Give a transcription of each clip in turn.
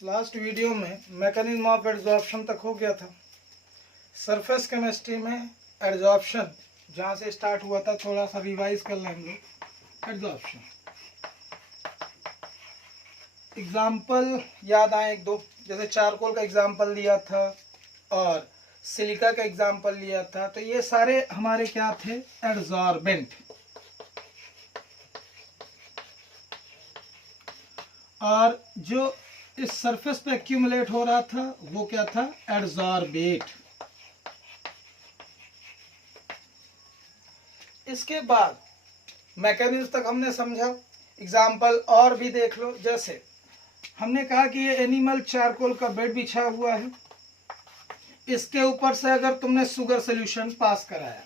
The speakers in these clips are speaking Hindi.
लास्ट वीडियो में मैकेनिज्म ऑफ एड्जॉर्प्शन तक हो गया था। सरफेस केमिस्ट्री में एड्जॉर्प्शन जहाँ से स्टार्ट हुआ था थोड़ा सा रिवाइज कर लेंगे। एड्जॉर्प्शन एग्जाम्पल याद आए एक दो, जैसे चारकोल का एग्जाम्पल दिया था और सिलिका का एग्जाम्पल लिया था। तो ये सारे हमारे क्या थे? एड्जॉर्बेंट। और जो इस सरफेस पे एक्यूमुलेट हो रहा था वो क्या था? एड्जॉर्बेट। इसके बाद मैकेनिज्म तक हमने समझा। एग्जाम्पल और भी देख लो। जैसे हमने कहा कि ये एनिमल चारकोल का बेड बिछा हुआ है, इसके ऊपर से अगर तुमने शुगर सोल्यूशन पास कराया,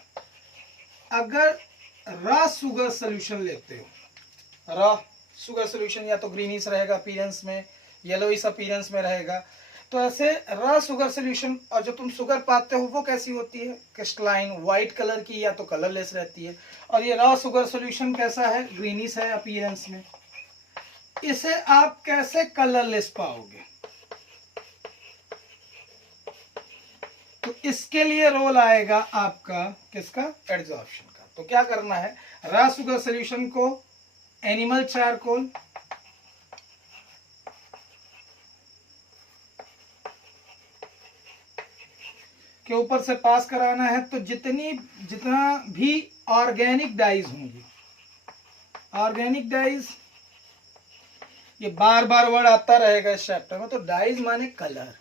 अगर रॉ शुगर सोल्यूशन लेते हो, रॉ शुगर सोल्यूशन या तो ग्रीनिश रहेगा अपीयरेंस में, येलोइश अपीयरेंस में रहेगा। तो ऐसे रॉ शुगर सोल्यूशन, और जो तुम शुगर पाते हो वो कैसी होती है? क्रिस्टलाइन वाइट कलर की या तो कलरलेस रहती है। और ये रॉ शुगर सोल्यूशन कैसा है? ग्रीनिश है अपीयरेंस में। इसे आप कैसे कलरलेस पाओगे? तो इसके लिए रोल आएगा आपका किसका? एड्जॉर्प्शन का। तो क्या करना है? रॉ शुगर सोल्यूशन को एनिमल चारकोल के ऊपर से पास कराना है। तो जितना भी ऑर्गेनिक डाइज होंगी, ऑर्गेनिक डाइज, ये बार बार वर्ड आता रहेगा इस चैप्टर में। तो डाइज माने कलर।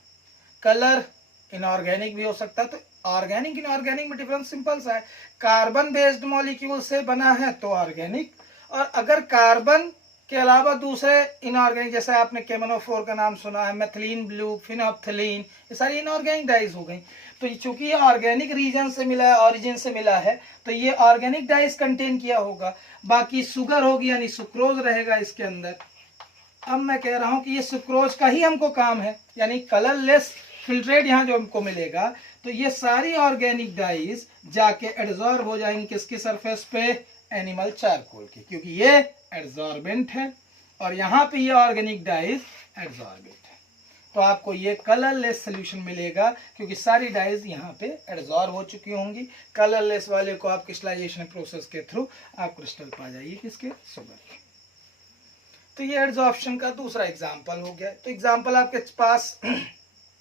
कलर इनऑर्गेनिक भी हो सकता है। तो ऑर्गेनिक इनऑर्गेनिक में डिफरेंस सिंपल सा है। कार्बन बेस्ड मॉलिक्यूल से बना है तो ऑर्गेनिक, और अगर कार्बन के अलावा दूसरे इनऑर्गेनिक, जैसे आपने केमनोफोर का नाम सुना है, मेथिलीन ब्लू, फिनोप्थिलीन, ये सारी इनऑर्गेनिक डाइज हो गई। तो चूंकि ये ऑर्गेनिक रीजन से मिला है, ऑरिजिन से मिला है, तो ये ऑर्गेनिक डाइज कंटेन किया होगा। बाकी शुगर होगी यानी सुक्रोज रहेगा इसके अंदर। अब मैं कह रहा हूं कि ये सुक्रोज का ही हमको काम है, यानी कलरलेस फिल्ट्रेट यहाँ जो हमको मिलेगा। तो ये सारी ऑर्गेनिक डाइज जाके एड्जॉर्ब हो जाएंगी किसकी सरफेस पे? एनिमल चारकोल की, क्योंकि ये एड्जॉर्बेंट है और यहाँ पे ये ऑर्गेनिक डाइज एड्जॉर्बेंट है। तो आपको ये कलरलेस सोल्यूशन मिलेगा क्योंकि सारी डाइज यहाँ पे एड्जॉर्ब हो चुकी होंगी। कलरलेस वाले को आप क्रिस्टलाइजेशन प्रोसेस के थ्रू आप क्रिस्टल पा जाइए किसके? शुगर के। तो ये एड्जॉर्प्शन का दूसरा एग्जाम्पल हो गया। तो एग्जाम्पल आपके पास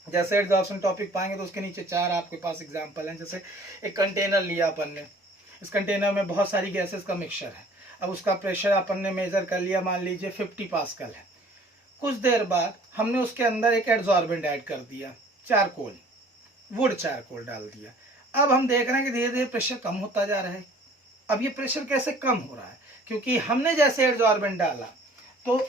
जैसे एड्जॉर्प्शन टॉपिक पाएंगे तो उसके नीचे चार आपके पास एग्जाम्पल हैं। जैसे एक कंटेनर लिया अपन ने, इस कंटेनर में बहुत सारी गैसेस का मिक्सचर है। अब उसका प्रेशर अपन ने मेजर कर लिया, मान लीजिए 50 पास्कल है। कुछ देर बाद हमने उसके अंदर एक एड्जॉर्बेंट ऐड कर दिया, चारकोल, वुड चारकोल डाल दिया। अब हम देख रहे हैं कि धीरे धीरे प्रेशर कम होता जा रहा है। अब ये प्रेशर कैसे कम हो रहा है? क्योंकि हमने जैसे एड्जॉर्बेंट डाला तो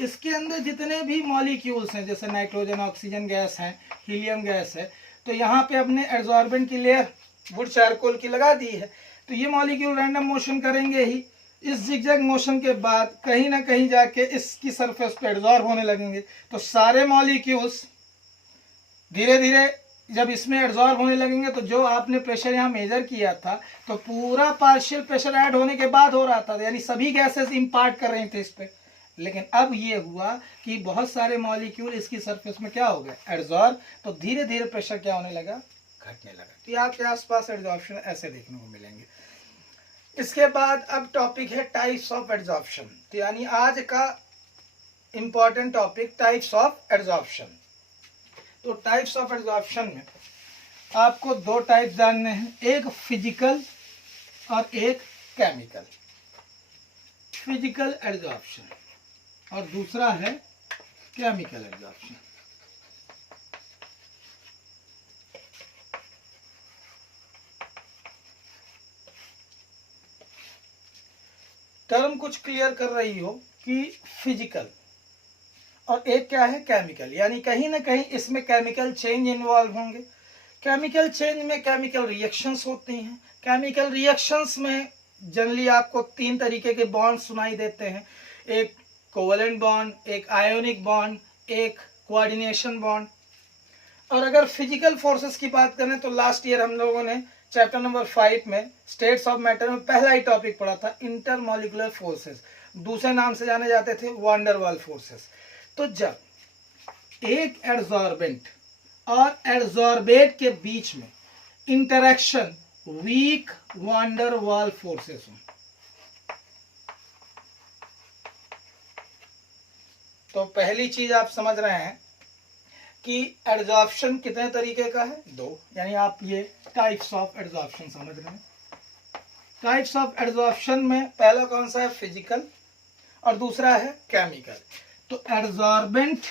इसके अंदर जितने भी मॉलिक्यूल्स हैं, जैसे नाइट्रोजन, ऑक्सीजन गैस है, हीलियम गैस है, तो यहाँ पे अपने एड्जॉर्बेंट की लेयर वुड चारकोल की लगा दी है। तो ये मॉलिक्यूल रैंडम मोशन करेंगे ही। इस जिगजैग मोशन के बाद कहीं ना कहीं जाके इसकी सरफेस पे एड्जॉर्ब होने लगेंगे। तो सारे मॉलिक्यूल्स धीरे धीरे जब इसमें एड्जॉर्ब होने लगेंगे तो जो आपने प्रेशर यहाँ मेजर किया था तो पूरा पार्शियल प्रेशर ऐड होने के बाद हो रहा था, यानी सभी गैसेस इम्पार्ट कर रहे थे इस पे। लेकिन अब ये हुआ कि बहुत सारे मॉलिक्यूल इसकी सरफेस में क्या हो गए? एड्जॉर्ब। तो धीरे धीरे प्रेशर क्या होने लगा? घटने लगा। तो आपके आसपास एड्जॉर्प्शन ऐसे देखने को मिलेंगे। इसके बाद अब टॉपिक है टाइप्स ऑफ एड्जॉर्प्शन। तो यानी आज का important topic types of adsorption. तो टाइप्स ऑफ एड्जॉर्प्शन में आपको दो टाइप जानने हैं, एक फिजिकल और एक केमिकल। फिजिकल एड्जॉर्प्शन और दूसरा है केमिकल एड्जॉर्प्शन। टर्म कुछ क्लियर कर रही हो कि फिजिकल, और एक क्या है? केमिकल। यानी कहीं ना कहीं इसमें केमिकल चेंज इन्वॉल्व होंगे। केमिकल चेंज में केमिकल रिएक्शंस होती हैं। केमिकल रिएक्शंस में जनरली आपको तीन तरीके के बॉन्ड सुनाई देते हैं, एक कोवेलेंट बॉन्ड, एक आयोनिक बॉन्ड, एक कोऑर्डिनेशन बॉन्ड। और अगर फिजिकल फोर्सेस की बात करें तो लास्ट ईयर हम लोगों ने चैप्टर नंबर 5 में स्टेट्स ऑफ मैटर में पहला ही टॉपिक पढ़ा था, इंटरमॉलिक्यूलर फोर्सेस, दूसरे नाम से जाने जाते थे वांडर वाल फोर्सेस। तो जब एक एडजॉर्बेंट और एडजॉर्बेट के बीच में इंटरेक्शन वीक वांडर वाल फोर्सेस हो। तो पहली चीज आप समझ रहे हैं कि एडजॉर्प्शन कितने तरीके का है, दो, यानी आप ये टाइप्स ऑफ एडजॉर्प्शन समझ रहे हैं। टाइप्स ऑफ एडजॉर्प्शन में पहला कौन सा है, फिजिकल, और दूसरा है केमिकल। तो एडजॉर्बेंट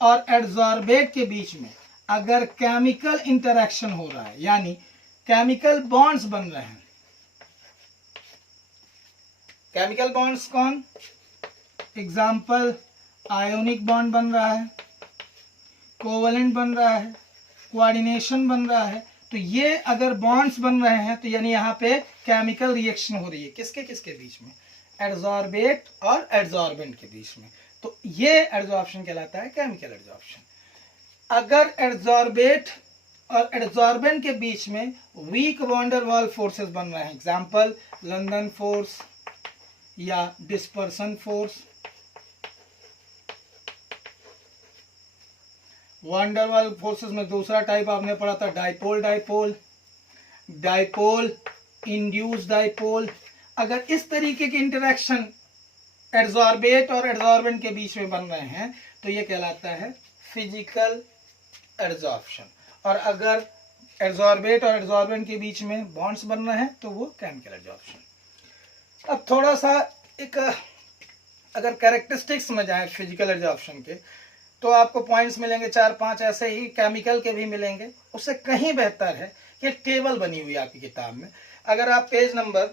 और एडजॉर्बेट के बीच में अगर केमिकल इंटरेक्शन हो रहा है, यानी केमिकल बॉन्ड्स बन रहे हैं, केमिकल बॉन्ड्स कौन, एग्जाम्पल आयोनिक बॉन्ड बन रहा है, कोवलेंट बन रहा है, कोऑर्डिनेशन बन रहा है, तो ये अगर बॉन्ड्स बन रहे हैं तो यानी यहाँ पे केमिकल रिएक्शन हो रही है, किसके किसके बीच में, एडजॉर्बेट और एडजॉर्बेंट के बीच में। तो ये एडजॉर्प्शन कहलाता है केमिकल एडजॉर्प्शन। अगर एडजॉर्बेट और एडजॉर्बेंट के बीच में वीक वॉन्डर वाल फोर्सेस बन रहे हैं, एग्जाम्पल लंदन फोर्स या डिस्पर्सन फोर्स। वॉन्डर वाल फोर्सेस में दूसरा टाइप आपने पढ़ा था dipole dipole, dipole induce dipole. अगर इस तरीके के इंटरेक्शन एडजॉर्बेट और एडजॉर्बेंट के बीच में बन रहे हैं तो ये कहलाता है फिजिकल एडजॉर्प्शन, और अगर एडजॉर्बेट और एडजॉर्बेंट के बीच में बॉन्ड्स बन रहे हैं तो वो केमिकल एडजॉर्प्शन। अब थोड़ा सा एक अगर कैरेक्टरिस्टिक्स में जाए फिजिकल एडजॉर्प्शन के तो आपको पॉइंट्स मिलेंगे 4-5, ऐसे ही केमिकल के भी मिलेंगे। उससे कहीं बेहतर है कि टेबल बनी हुई है आपकी किताब में, अगर आप पेज नंबर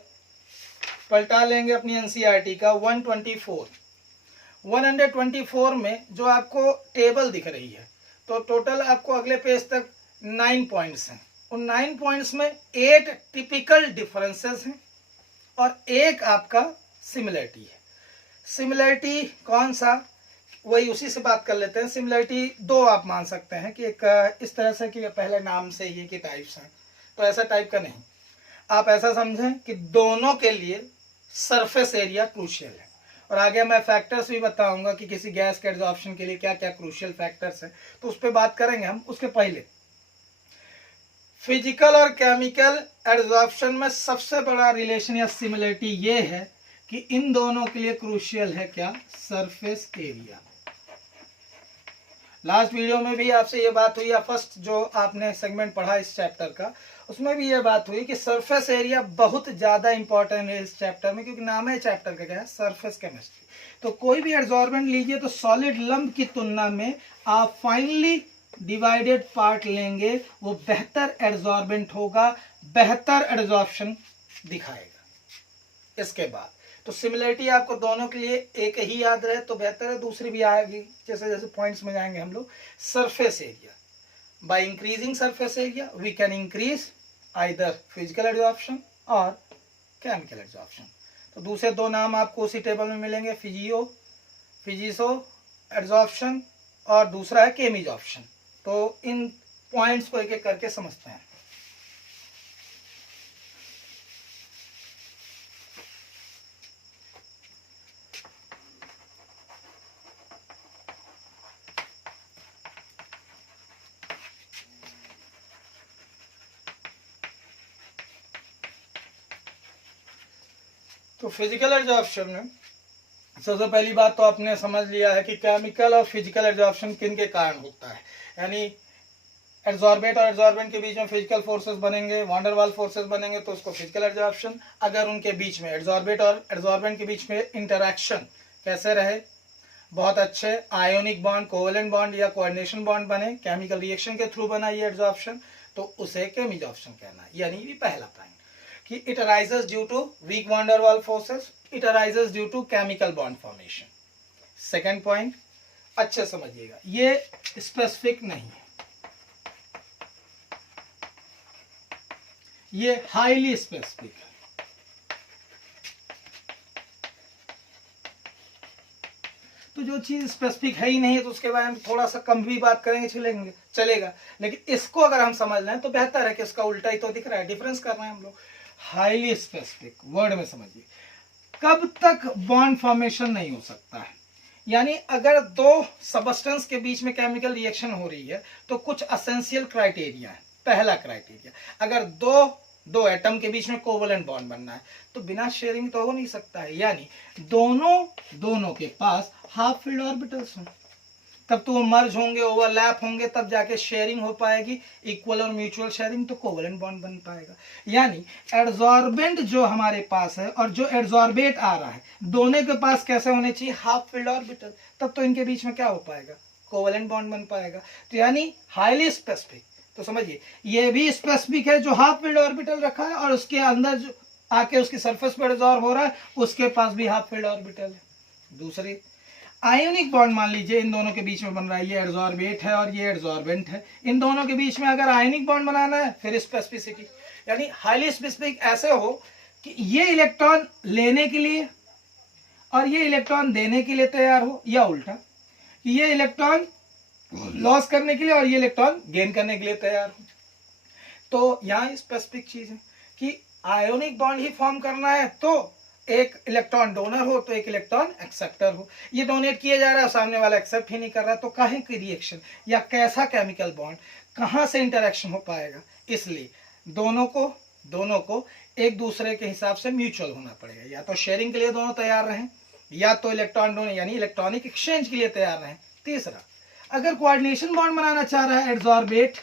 पलटा लेंगे अपनी एनसीईआरटी का 124 में जो आपको टेबल दिख रही है, तो टोटल आपको अगले पेज तक 9 पॉइंट्स हैं। उन 9 पॉइंट्स में 8 टिपिकल डिफरेंसेस हैं और एक आपका सिमिलरिटी है। सिमिलरिटी कौन सा, वही उसी से बात कर लेते हैं। सिमिलरिटी दो आप मान सकते हैं कि एक इस तरह से कि पहले नाम से ये कि टाइप्स हैं, तो ऐसा टाइप का नहीं, आप ऐसा समझें कि दोनों के लिए सरफेस एरिया क्रूशियल है। और आगे मैं फैक्टर्स भी बताऊंगा कि किसी गैस के एडजॉर्प्शन के लिए क्या क्या क्रूशियल फैक्टर्स हैं, तो उस पर बात करेंगे हम। उसके पहले फिजिकल और केमिकल एडजॉर्प्शन में सबसे बड़ा रिलेशन या सिमिलरिटी ये है कि इन दोनों के लिए क्रूशियल है क्या, सरफेस एरिया। लास्ट वीडियो में भी आपसे ये बात हुई, या फर्स्ट जो आपने सेगमेंट पढ़ा इस चैप्टर का, उसमें भी ये बात हुई कि सरफेस एरिया बहुत ज़्यादा इंपॉर्टेंट है इस चैप्टर में, क्योंकि नाम है चैप्टर का क्या है, सरफेस केमिस्ट्री। तो कोई भी एडजॉर्बेंट लीजिए तो सॉलिड लंप की तुलना में आप फाइनली डिवाइडेड पार्ट लेंगे, वो बेहतर एडजॉर्बेंट होगा, बेहतर एडजॉर्प्शन दिखाएगा। इसके बाद तो सिमिलरिटी आपको दोनों के लिए एक ही याद रहे तो बेहतर है, दूसरी भी आएगी जैसे जैसे पॉइंट्स में जाएंगे हम लोग। Surface area, by increasing surface area we can increase either physical adsorption और केमिकल एडजॉर्प्शन। तो दूसरे दो नाम आपको उसी टेबल में मिलेंगे, फिजिसो एडजॉर्प्शन और दूसरा है केमिजॉर्प्शन। तो इन पॉइंट्स को एक एक करके समझते हैं। तो फिजिकल एडजॉर्प्शन में सबसे पहली बात तो आपने समझ लिया है कि केमिकल और फिजिकल एडजॉर्प्शन किन के कारण होता है, यानी एडजॉर्बेट और एडजॉर्बेंट के बीच में फिजिकल फोर्सेस बनेंगे, वांडर वाल फोर्सेस बनेंगे, तो उसको फिजिकल एडजॉर्प्शन। अगर उनके बीच में एडजॉर्बेट और एडजॉर्बेंट के बीच में इंटरैक्शन कैसे रहे, बहुत अच्छे आयोनिक बॉन्ड, कोवेलेंट बॉन्ड या कोऑर्डिनेशन बॉन्ड बने, केमिकल रिएक्शन के थ्रू बना ये एडजॉर्प्शन, तो उसे केमिजॉर्प्शन कहना है। यानी ये पहला पॉइंट कि it arises due to weak van der Waals forces, it arises due to chemical bond formation. Second point अच्छे समझिएगा, ये स्पेसिफिक नहीं है, ये हाईली स्पेसिफिक है। तो जो चीज स्पेसिफिक है ही नहीं है तो उसके बारे में थोड़ा सा कम भी बात करेंगे चलेगा, लेकिन इसको अगर हम समझ लें तो बेहतर है कि इसका उल्टा ही तो दिख रहा है, डिफरेंस कर रहे हैं हम लोग। हाईली स्पेसिफिक वर्ड में समझिए, कब तक बॉन्ड फॉर्मेशन नहीं हो सकता है, यानी अगर दो सबस्टेंस के बीच में केमिकल रिएक्शन हो रही है तो कुछ असेंशियल क्राइटेरिया है। पहला क्राइटेरिया, अगर दो एटम के बीच में कोवलेंट बॉन्ड बनना है तो बिना शेयरिंग तो हो नहीं सकता है, यानी दोनों के पास हाफ फील्ड ऑर्बिटल्स हों, तब तो वो मर्ज होंगे, ओवरलैप होंगे, तब जाके शेयरिंग हो पाएगी, इक्वल और म्यूचुअल शेयरिंग, तो कोवलेंट बॉन्ड बन पाएगा। यानी एड्सॉर्बेंट जो हमारे पास है और जो एड्सॉर्बेट आ रहा है, दोनों के पास कैसे होने चाहिए, हाफ फील्ड ऑर्बिटल, तब तो इनके बीच में क्या हो पाएगा, कोवलेंट बॉन्ड बन पाएगा। तो यानी हाईली स्पेसिफिक, तो समझिए ये भी स्पेसिफिक है जो हाफ फील्ड ऑर्बिटल रखा है, और उसके अंदर जो आके उसकी सरफेस पर एड्सॉर्ब हो रहा है उसके पास भी हाफ फील्ड ऑर्बिटल है। दूसरी, आयोनिक बॉन्ड मान लीजिए इन दोनों के बीच में बन रहा है, ये एड्सॉर्बेट है और ये एड्सॉर्बेंट है, इन दोनों के बीच में अगर आयोनिक बॉन्ड बनाना है फिर स्पेसिफिसिटी, यानी हाईली स्पेसिफिक ऐसे हो कि ये इलेक्ट्रॉन लेने के लिए और ये इलेक्ट्रॉन देने के लिए तैयार हो, या उल्टा कि ये इलेक्ट्रॉन लॉस करने के लिए और ये इलेक्ट्रॉन गेन करने के लिए तैयार हो। तो यहाँ स्पेसिफिक चीज है कि आयोनिक बॉन्ड ही फॉर्म करना है तो एक इलेक्ट्रॉन डोनर हो तो एक इलेक्ट्रॉन एक्सेप्टर हो। ये डोनेट किया जा रहा है, सामने वाला एक्सेप्ट ही नहीं कर रहा, तो काहे की रिएक्शन या कैसा केमिकल बॉन्ड, कहाँ से इंटरेक्शन हो पाएगा। इसलिए दोनों को एक दूसरे के हिसाब से म्यूचुअल होना पड़ेगा, या तो शेयरिंग के लिए दोनों तैयार रहें, या तो इलेक्ट्रॉन डोनेट यानी इलेक्ट्रॉनिक एक्सचेंज के लिए तैयार रहें। तीसरा, अगर कोऑर्डिनेशन बॉन्ड बनाना चाह रहा है एड्सॉर्बेट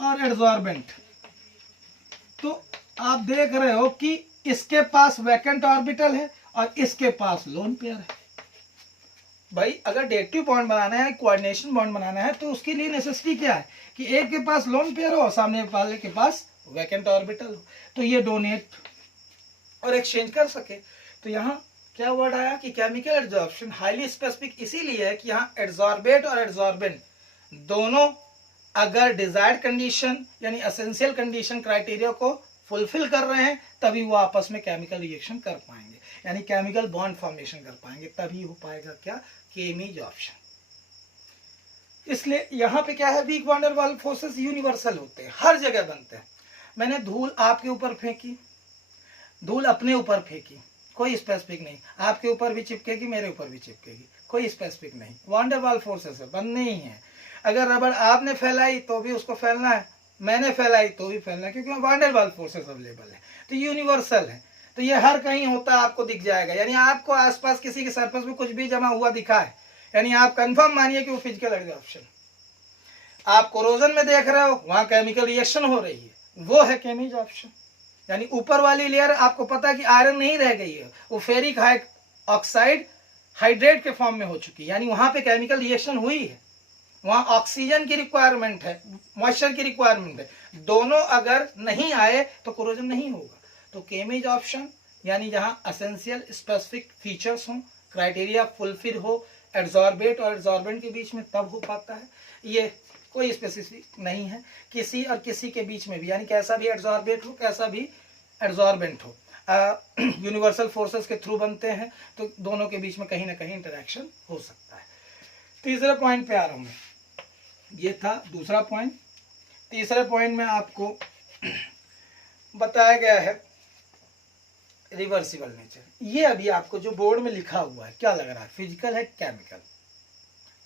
और एड्सॉर्बेंट, तो आप देख रहे हो कि इसके पास वैकेंट ऑर्बिटल है और इसके पास लोन पेयर है। भाई अगर डेटिव बॉन्ड बनाना है, कोऑर्डिनेशन बॉन्ड बनाना है, तो उसके लिए नेसेसिटी क्या है कि एक के पास लोन पेयर हो और सामने वाले के पास वैकेंट ऑर्बिटल हो, तो ये डोनेट और एक्सचेंज कर सके। तो यहाँ क्या वर्ड आया कि केमिकल एड्सॉर्प्शन हाईली स्पेसिफिक इसीलिए है कि यहाँ एड्सॉर्बेट और एड्सॉर्बेंट दोनों अगर डिजायर्ड कंडीशन यानी एसेंशियल कंडीशन क्राइटेरिया को फुलफिल कर रहे हैं तभी वो आपस में केमिकल रिएक्शन कर पाएंगे, यानी केमिकल बॉन्ड फॉर्मेशन कर पाएंगे, तभी हो पाएगा क्या, केमी ऑप्शन। इसलिए यहाँ पे क्या है, weak van der Waals forces universal होते हैं, हर जगह बनते हैं। मैंने धूल आपके ऊपर फेंकी, धूल अपने ऊपर फेंकी, कोई स्पेसिफिक नहीं, आपके ऊपर भी चिपकेगी, मेरे ऊपर भी चिपकेगी, कोई स्पेसिफिक नहीं, वैन डेर वाल्स फोर्सेस है, बनने ही है। अगर रबड़ आपने फैलाई तो भी उसको फैलना है, मैंने फैलाई तो भी फैलना है, क्योंकि van der Waals forces available है, तो यूनिवर्सल है, तो ये हर कहीं होता है, आपको दिख जाएगा। यानी आपको आसपास किसी के सरफेस में कुछ भी जमा हुआ दिखा है, यानी आप कंफर्म मानिए कि वो फिजिकल एड्सॉर्प्शन। आप कोरोजन में देख रहे हो, वहां केमिकल रिएक्शन हो रही है, वो है केमी ऑप्शन। यानी ऊपर वाली लेयर आपको पता है कि आयरन नहीं रह गई है, वो फेरिक ऑक्साइड हाइड्रेट के फॉर्म में हो चुकी है, यानी वहां पे केमिकल रिएक्शन हुई है, वहां ऑक्सीजन की रिक्वायरमेंट है, मॉइस्चर की रिक्वायरमेंट है, दोनों अगर नहीं आए तो कोरोजन नहीं होगा। तो केमिज ऑप्शन यानी जहां एसेंशियल स्पेसिफिक फीचर्स हों, क्राइटेरिया फुलफिल हो एड्सॉर्बेट और एड्सॉर्बेंट के बीच में, तब हो पाता है। ये कोई स्पेसिफिक नहीं है किसी और किसी के बीच में भी, यानी कैसा भी एड्सॉर्बेट हो कैसा भी एड्सॉर्बेंट हो, यूनिवर्सल फोर्सेस के थ्रू बनते हैं, तो दोनों के बीच में कहीं ना कहीं इंटरेक्शन हो सकता है। तीसरे पॉइंट पे आ रहा हूं मैं, ये था दूसरा पॉइंट। तीसरे पॉइंट में आपको बताया गया है रिवर्सिबल नेचर। ये अभी आपको जो बोर्ड में लिखा हुआ है क्या लग रहा है, फिजिकल है केमिकल,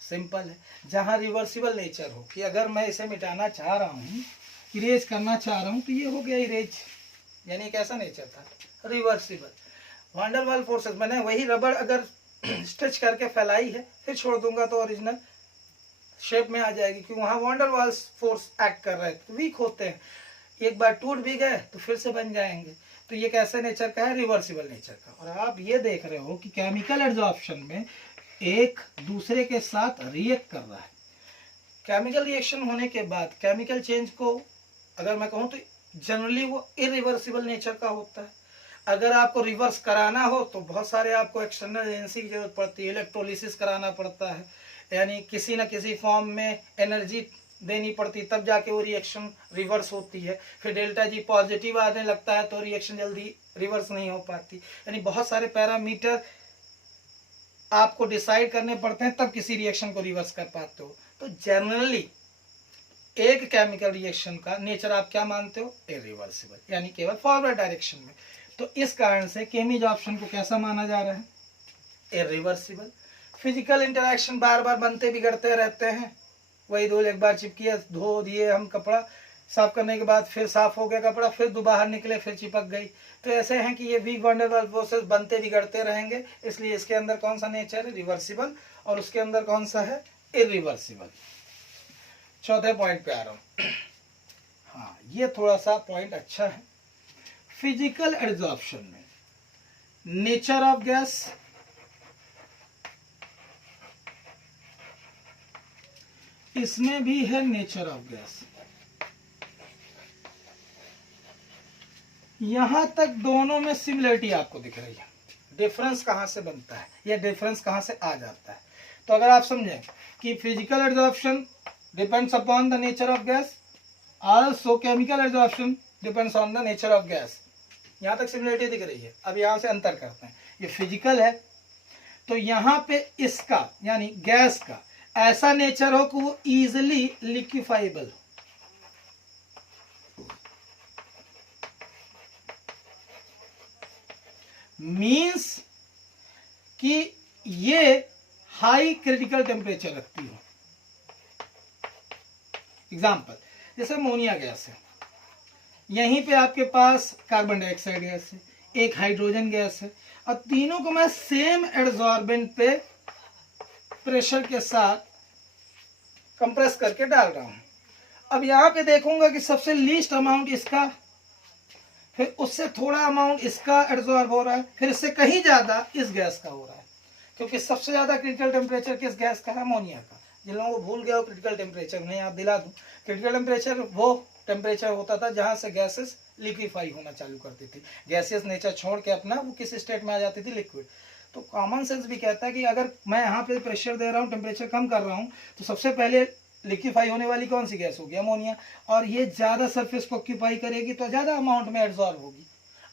सिंपल है। जहां रिवर्सिबल नेचर हो कि अगर मैं इसे मिटाना चाह रहा हूं, इरेज करना चाह रहा हूं, तो ये हो गया इरेज, यानी एक ऐसा नेचर था reversible. Van der Waals forces, मैंने वही रबड़ अगर स्ट्रेच करके फैलाई है फिर छोड़ दूंगा तो ओरिजिनल शेप में आ जाएगी, क्योंकि वहां van der Waals force act कर रहे हैं, तो वीक होते हैं, एक बार टूट भी गए तो फिर से बन जाएंगे। तो ये कैसे नेचर का है, रिवर्सिबल नेचर का। और आप ये देख रहे हो कि केमिकल एड्सॉर्प्शन में एक दूसरे के साथ रिएक्ट कर रहा है। केमिकल रिएक्शन होने के बाद केमिकल चेंज को अगर मैं कहूँ तो जनरली वो इरिवर्सिबल नेचर का होता है। अगर आपको रिवर्स कराना हो तो बहुत सारे आपको एक्सटर्नल एजेंसी की जरूरत पड़ती है, इलेक्ट्रोलिसिस कराना पड़ता है, यानी किसी न किसी फॉर्म में एनर्जी देनी पड़ती, तब जाके वो रिएक्शन रिवर्स होती है। फिर डेल्टा जी पॉजिटिव आने लगता है तो रिएक्शन जल्दी रिवर्स नहीं हो पाती, यानी बहुत सारे पैरामीटर आपको डिसाइड करने पड़ते हैं तब किसी रिएक्शन को रिवर्स कर पाते हो। तो जनरली एक केमिकल रिएक्शन का नेचर आप क्या मानते हो, इरिवर्सिबल, यानी केवल फॉरवर्ड डायरेक्शन में। तो इस कारण से केमिज ऑप्शन को कैसा माना जा रहा है, इरिवर्सिबल। फिजिकल इंटरेक्शन बार बार बनते बिगड़ते रहते हैं, वही धूल एक बार चिपकी है, धो दिए हम कपड़ा, साफ करने के बाद फिर साफ हो गया कपड़ा, फिर बाहर निकले फिर चिपक गई। तो ऐसे हैं कि ये वीक वन डर वाल फोर्सेस बनते बिगड़ते रहेंगे, इसलिए इसके अंदर कौन सा नेचर है, रिवर्सिबल, और उसके अंदर कौन सा है, इरिवर्सिबल। चौथे पॉइंट पे आ रहा हूं। हाँ, ये थोड़ा सा पॉइंट अच्छा है। फिजिकल एब्जॉर्प्शन में नेचर ऑफ गैस, इसमें भी है नेचर ऑफ गैस। यहां तक दोनों में सिमिलरिटी आपको दिख रही है, डिफरेंस कहां से बनता है या डिफरेंस कहां से आ जाता है। तो अगर आप समझें कि physical absorption depends upon the nature of gas, also chemical absorption depends on the nature of gas, यहां तक सिमिलरिटी दिख रही है। अब यहां से अंतर करते हैं, ये फिजिकल है तो यहां पे इसका यानी गैस का ऐसा नेचर हो कि वो इजिली लिक्विफाइबल हो, मीन्स कि ये हाई क्रिटिकल टेम्परेचर रखती हो। एग्जाम्पल, जैसे अमोनिया गैस है, यहीं पे आपके पास कार्बन डाइऑक्साइड गैस है, एक हाइड्रोजन गैस है, और तीनों को मैं सेम एडजॉर्बेंट पे प्रेशर के साथ कंप्रेस करके डाल रहा हूं। अब यहां पे देखूंगा कि सबसे लीस्ट अमाउंट इसका, फिर उससे थोड़ा अमाउंट इसका एब्जॉर्ब हो रहा है, फिर इससे कहीं ज्यादा इस गैस का हो रहा है, क्योंकि सबसे ज्यादा क्रिटिकल टेम्परेचर किस गैस का है, अमोनिया का। जिन लोगों को भूल गया हो क्रिटिकल टेम्परेचर, उन्हें याद दिला दूं, क्रिटिकल टेम्परेचर वो टेम्परेचर होता था जहां से गैसेस लिक्विफाई होना चालू करती थी, गैसियस नेचर छोड़ के अपना वो किस स्टेट में आ जाती थी, लिक्विड। तो कॉमन सेंस भी कहता है कि अगर मैं यहाँ पे प्रेशर दे रहा हूँ, टेम्परेचर कम कर रहा हूँ, तो सबसे पहले लिक्विफाई होने वाली कौन सी गैस होगी, अमोनिया, और ये ज्यादा सरफेस को ऑक्यूपाई करेगी तो ज्यादा अमाउंट में एब्जॉर्ब होगी।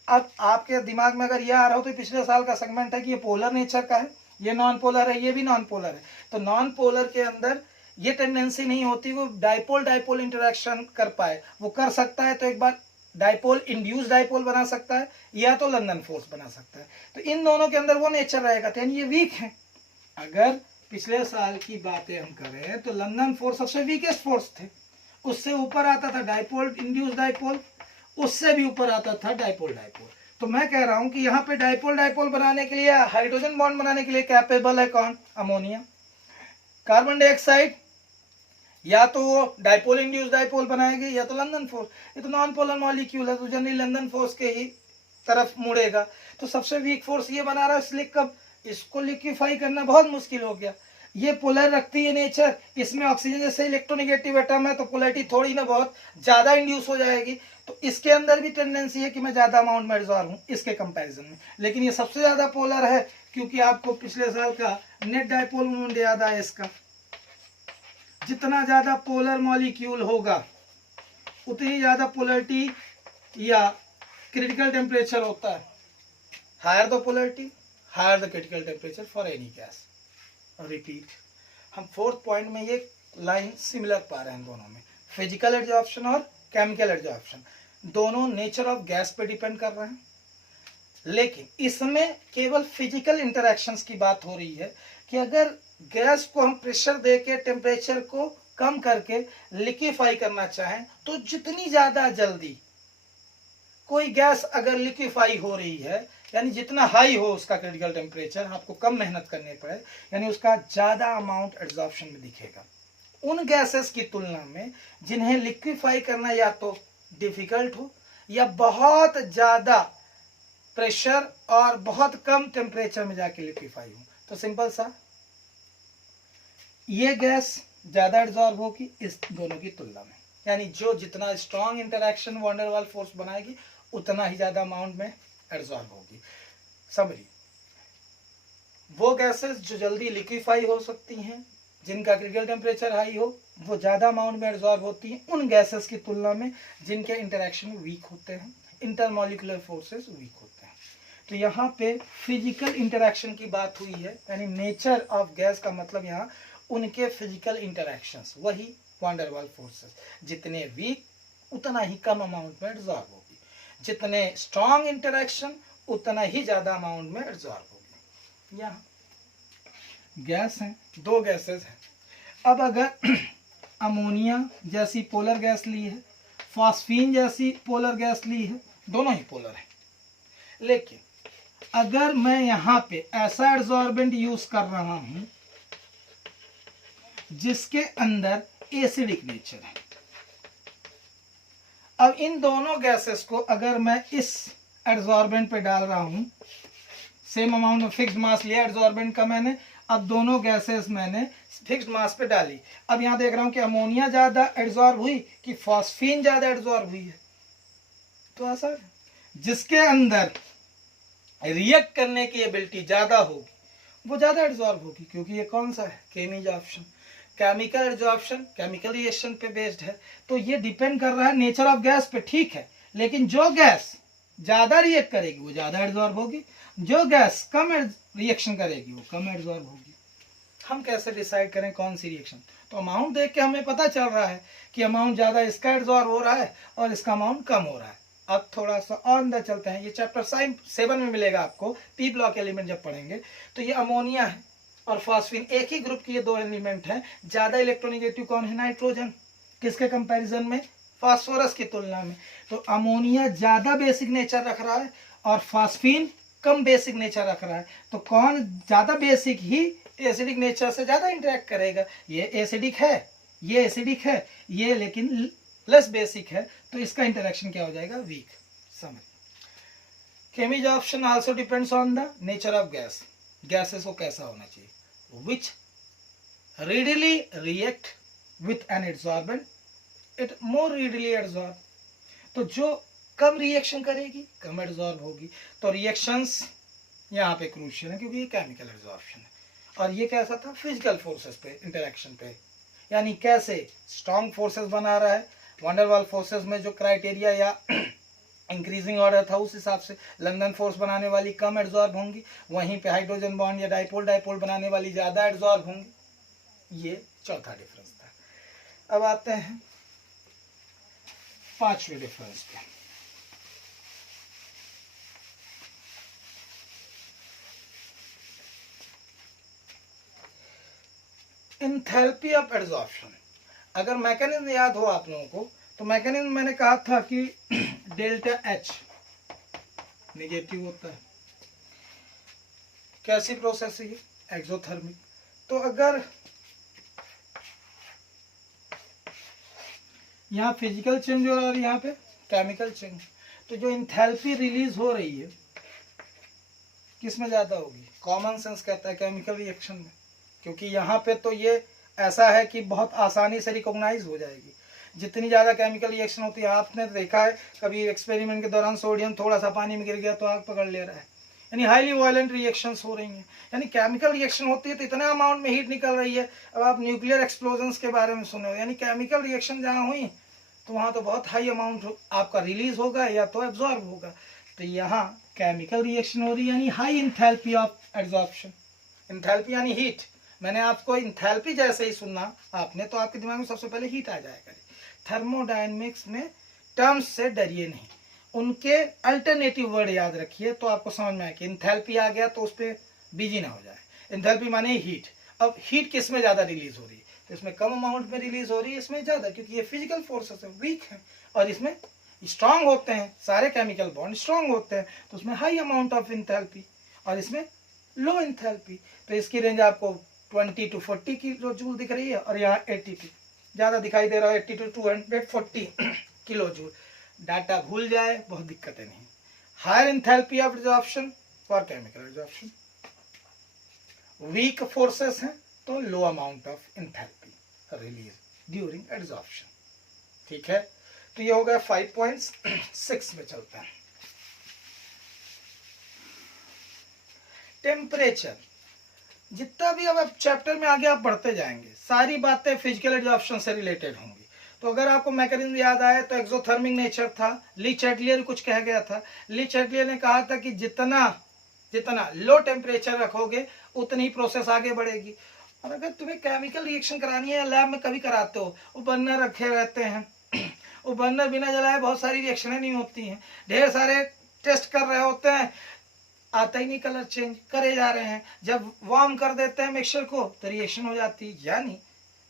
अब आपके दिमाग में अगर यह आ रहा हो तो पिछले साल का सेगमेंट है कि ये पोलर नेचर का है, ये नॉन पोलर है, ये भी नॉन पोलर है। तो नॉन पोलर के अंदर ये टेंडेंसी नहीं होती वो डाइपोल डाइपोल इंटरेक्शन कर पाए, वो कर सकता है तो एक बार डाइपोल इंड्यूस डाइपोल बना सकता है या तो लंदन फोर्स बना सकता है। तो इन दोनों के अंदर वो नेचर रहेगा, तो यानी ये वीक है। अगर पिछले साल की बातें हम करें तो लंदन फोर्स सबसे वीकेस्ट फोर्स थे, उससे ऊपर आता था डाइपोल इंड्यूस डाइपोल, उससे भी ऊपर आता था डाइपोल डाइपोल। तो मैं कह रहा हूं कि यहाँ पे डाइपोल डाइपोल बनाने के लिए, हाइड्रोजन बॉन्ड बनाने के लिए कैपेबल है कौन, अमोनिया। कार्बन डाइऑक्साइड या तो वो डाइपोल इंड्यूस डाइपोल बनाएगी या तो लंदन फोर्स। ये तो नॉन पोलर मॉलिक्यूल है तो जनरली लंदन फोर्स के ही तरफ मुड़ेगा। तो सबसे वीक फोर्स ये बना रहा है, इसलिए कब इसको लिक्विफाई करना बहुत मुश्किल हो गया। ये पोलर रखती है नेचर, इसमें ऑक्सीजन जैसे इलेक्ट्रोनेगेटिव एटम है तो पोलैरिटी थोड़ी ना बहुत ज्यादा इंड्यूस हो जाएगी, तो इसके अंदर भी टेंडेंसी है कि मैं ज्यादा अमाउंट में एब्जॉर्ब हूं इसके कंपैरिजन में। लेकिन ये सबसे ज्यादा पोलर है क्योंकि आपको पिछले साल का नेट डाइपोल मोमेंट याद आया इसका, जितना ज्यादा पोलर मॉलिक्यूल होगा उतनी ज्यादा पोलैरिटी या क्रिटिकल टेम्परेचर होता है। Higher the polarity higher the critical temperature for any gas. Repeat, हम फोर्थ पॉइंट में ये लाइन सिमिलर पा रहे हैं दोनों में, फिजिकल एब्जॉर्प्शन और केमिकल एब्जॉर्प्शन दोनों नेचर ऑफ गैस पे डिपेंड कर रहे हैं। लेकिन इसमें केवल फिजिकल इंटरेक्शंस की बात हो रही है कि अगर गैस को हम प्रेशर देके टेम्परेचर को कम करके लिक्विफाई करना चाहें तो जितनी ज्यादा जल्दी कोई गैस अगर लिक्विफाई हो रही है, यानी जितना हाई हो उसका क्रिटिकल टेम्परेचर, आपको कम मेहनत करनी पड़े, यानी उसका ज्यादा अमाउंट एब्जॉर्प्शन में दिखेगा उन गैसेस की तुलना में जिन्हें लिक्विफाई करना या तो डिफिकल्ट हो या बहुत ज्यादा प्रेशर और बहुत कम टेम्परेचर में जाके लिक्विफाई हो। तो सिंपल सा, ये गैस ज्यादा एब्जॉर्ब होगी इस दोनों की तुलना में, यानी जो जितना स्ट्रॉन्ग इंटरेक्शन वैन डर वाल फोर्स बनाएगी उतना ही ज्यादा अमाउंट में एब्जॉर्ब होगी। समझिए, वो गैसेस जो जल्दी लिक्विफाई हो सकती हैं, जिनका क्रिटिकल टेम्परेचर हाई हो, वो ज्यादा अमाउंट में एब्जॉर्ब होती हैं उन गैसेस की तुलना में जिनके इंटरेक्शन वीक होते हैं, इंटरमॉलिक्यूलर फोर्सेस वीक होते हैं। तो यहाँ पे फिजिकल इंटरेक्शन की बात हुई है, यानी नेचर ऑफ गैस का मतलब यहाँ उनके फिजिकल इंटरेक्शंस, वही वैन डर वाल फोर्सेस। जितने वीक उतना ही कम अमाउंट में एब्जॉर्ब होगी, जितने स्ट्रॉन्ग इंटरेक्शन उतना ही ज्यादा अमाउंट में एब्जॉर्ब होगी। यहाँ गैस हैं, दो गैसेस हैं। अब अगर अमोनिया जैसी पोलर गैस ली है, फॉस्फीन जैसी पोलर गैस ली है, दोनों ही पोलर है, लेकिन अगर मैं यहाँ पे ऐसा एडसॉर्बेंट यूज कर रहा हूं जिसके अंदर एसिडिक नेचर है, अब इन दोनों गैसेस को अगर मैं इस एडसॉर्बेंट पे डाल रहा हूं, same amount of fixed mass लिया एडसॉर्बेंट का मैंने, अब दोनों गैसेस मैंने फिक्स्ड मास पे डाली। अब यहां देख रहा हूं कि अमोनिया ज्यादा एडसॉर्ब हुई कि फॉस्फीन ज्यादा एडसॉर्ब हुई है, तो आसान है, जिसके अंदर रिएक्ट करने की एबिलिटी ज्यादा होगी वो ज्यादा एडसॉर्ब होगी, क्योंकि ये कौन सा है, chemi absorption, chemical absorption chemical reaction पे बेस्ड है। तो ये डिपेंड कर रहा है नेचर ऑफ गैस पे, ठीक है, लेकिन जो गैस ज्यादा रिएक्ट करेगी वो ज्यादा एडसॉर्ब होगी, जो गैस कम रिएक्शन करेगी वो कम एडसॉर्ब होगी। हम कैसे डिसाइड करें कौन सी रिएक्शन, तो अमाउंट देख के हमें पता चल रहा है कि अमाउंट ज्यादा इसका एडसॉर्ब हो रहा है और इसका अमाउंट कम हो रहा है। अब थोड़ा सा और अंदर चलते हैं, ये चैप्टर 7 में मिलेगा आपको, पी ब्लॉक एलिमेंट जब पढ़ेंगे। तो ये अमोनिया है और फॉस्फीन एक ही ग्रुप की ये दो एलिमेंट हैं। ज्यादा इलेक्ट्रोनेगेटिव कौन है, नाइट्रोजन, किसके कंपैरिजन में, फास्फोरस की तुलना में। तो अमोनिया ज्यादा बेसिक नेचर रख रहा है और फॉस्फीन कम बेसिक नेचर रख रहा है, तो कौन ज्यादा बेसिक ही एसिडिक नेचर से ज्यादा इंटरेक्ट करेगा, ये एसिडिक है, ये एसिडिक है, ये लेकिन लेस बेसिक है, तो इसका इंटरेक्शन क्या हो जाएगा, वीक। समझ, chemi absorption also depends on the nature of gas, gases को कैसा होना चाहिए, विच readily react with an adsorbent, it more readily adsorb, तो जो कम रिएक्शन करेगी कम एडसॉर्ब होगी। तो रिएक्शंस यहाँ पे क्रूशियल है क्योंकि ये केमिकल एडसॉर्प्शन है, और ये कैसा था, फिजिकल फोर्सेस पे इंटरेक्शन पे, यानी कैसे स्ट्रॉन्ग फोर्सेस बना रहा है, वंडरवाल फोर्सेस में जो क्राइटेरिया या इंक्रीजिंग ऑर्डर था उस हिसाब से लंदन फोर्स बनाने वाली कम एडसॉर्ब होंगी, वहीं पे हाइड्रोजन बॉन्ड या डाइपोल डाइपोल बनाने वाली ज़्यादा एडसॉर्ब होंगी। ये चौथा डिफरेंस था। अब आते हैं पांचवें डिफरेंस पे। Enthalpy of adsorption. अगर मैकेनिज्म याद हो आप लोगों को, तो मैकेनिज्म मैंने कहा था कि डेल्टा एच नेगेटिव होता है। कैसी प्रोसेस है ये, एक्सोथर्मिक। तो अगर यहाँ फिजिकल चेंज हो रहा है और यहाँ पे केमिकल चेंज, तो जो एंथैल्पी रिलीज हो रही है किस में ज्यादा होगी, कॉमन सेंस कहता है केमिकल रिएक्शन में, क्योंकि यहाँ पे तो ये ऐसा है कि बहुत आसानी से रिकॉग्नाइज हो जाएगी। जितनी ज़्यादा केमिकल रिएक्शन होती है, आपने देखा है कभी एक्सपेरिमेंट के दौरान सोडियम थोड़ा सा पानी में गिर गया तो आग पकड़ ले रहा है, यानी हाईली वायलेंट रिएक्शंस हो रही हैं। यानी केमिकल रिएक्शन होती है तो इतना अमाउंट में हीट निकल रही है। अब आप न्यूक्लियर एक्सप्लोजन्स के बारे में सुने हो, यानी केमिकल रिएक्शन जहाँ हुई तो वहाँ तो बहुत हाई अमाउंट आपका रिलीज होगा या तो एब्जॉर्ब होगा। तो यहाँ केमिकल रिएक्शन हो रही है यानी high enthalpy of absorption. Enthalpy यानी हीट। मैंने आपको इंथैल्पी जैसे ही सुनना आपने तो आपके दिमाग में सबसे पहले हीट आ जाएगा। थर्मोडायनेमिक्स में टर्म्स से डरिए नहीं, उनके अल्टरनेटिव वर्ड याद रखिए तो आपको समझ में आए कि इंथैल्पी आ गया तो उस पर बिजी ना हो जाए। इंथैल्पी माने हीट। अब हीट किस में ज़्यादा रिलीज हो रही है, तो इसमें कम अमाउंट में रिलीज हो रही है, इसमें ज़्यादा, क्योंकि ये फिजिकल फोर्सेस है, वीक है, और इसमें स्ट्रांग होते हैं, सारे केमिकल बॉन्ड स्ट्रांग होते हैं, तो उसमें हाई अमाउंट ऑफ इंथैल्पी और इसमें लो इंथैल्पी। तो इसकी रेंज आपको 20 to 40 किलो जूल दिख रही है और यहाँ 80 ज़्यादा दिखाई दे रहा है, 80 to 240 किलो जूल। डाटा भूल जाए, बहुत दिक्कतें नहीं। Higher enthalpy of absorption for chemical absorption. Weak forces हैं तो low amount of enthalpy release during absorption. ठीक है, तो ये हो गया 5.6 में चलता है। टेम्परेचर। जितना भी अब चैप्टर में आगे आप बढ़ते जाएंगे सारी बातें फिजिकल एब्जॉर्प्शन से रिलेटेड होंगी। तो अगर आपको मैकेनिज्म याद आए तो एक्सोथर्मिक नेचर था। ली चैटलियर कुछ कह गया था। ली चैटलियर ने कहा था कि जितना लो टेम्परेचर रखोगे उतनी प्रोसेस आगे बढ़ेगी। और अगर तुम्हें केमिकल रिएक्शन करानी है, लैब में कभी कराते हो, वो बर्नर रखे रहते हैं, वो बर्नर बिना जलाए बहुत सारी रिएक्शनें नहीं होती हैं, ढेर सारे टेस्ट कर रहे होते हैं, आता ही नहीं कलर चेंज, करे जा रहे हैं। जब वार्म कर देते हैं मिक्सचर को तो रिएक्शन हो जाती है। यानी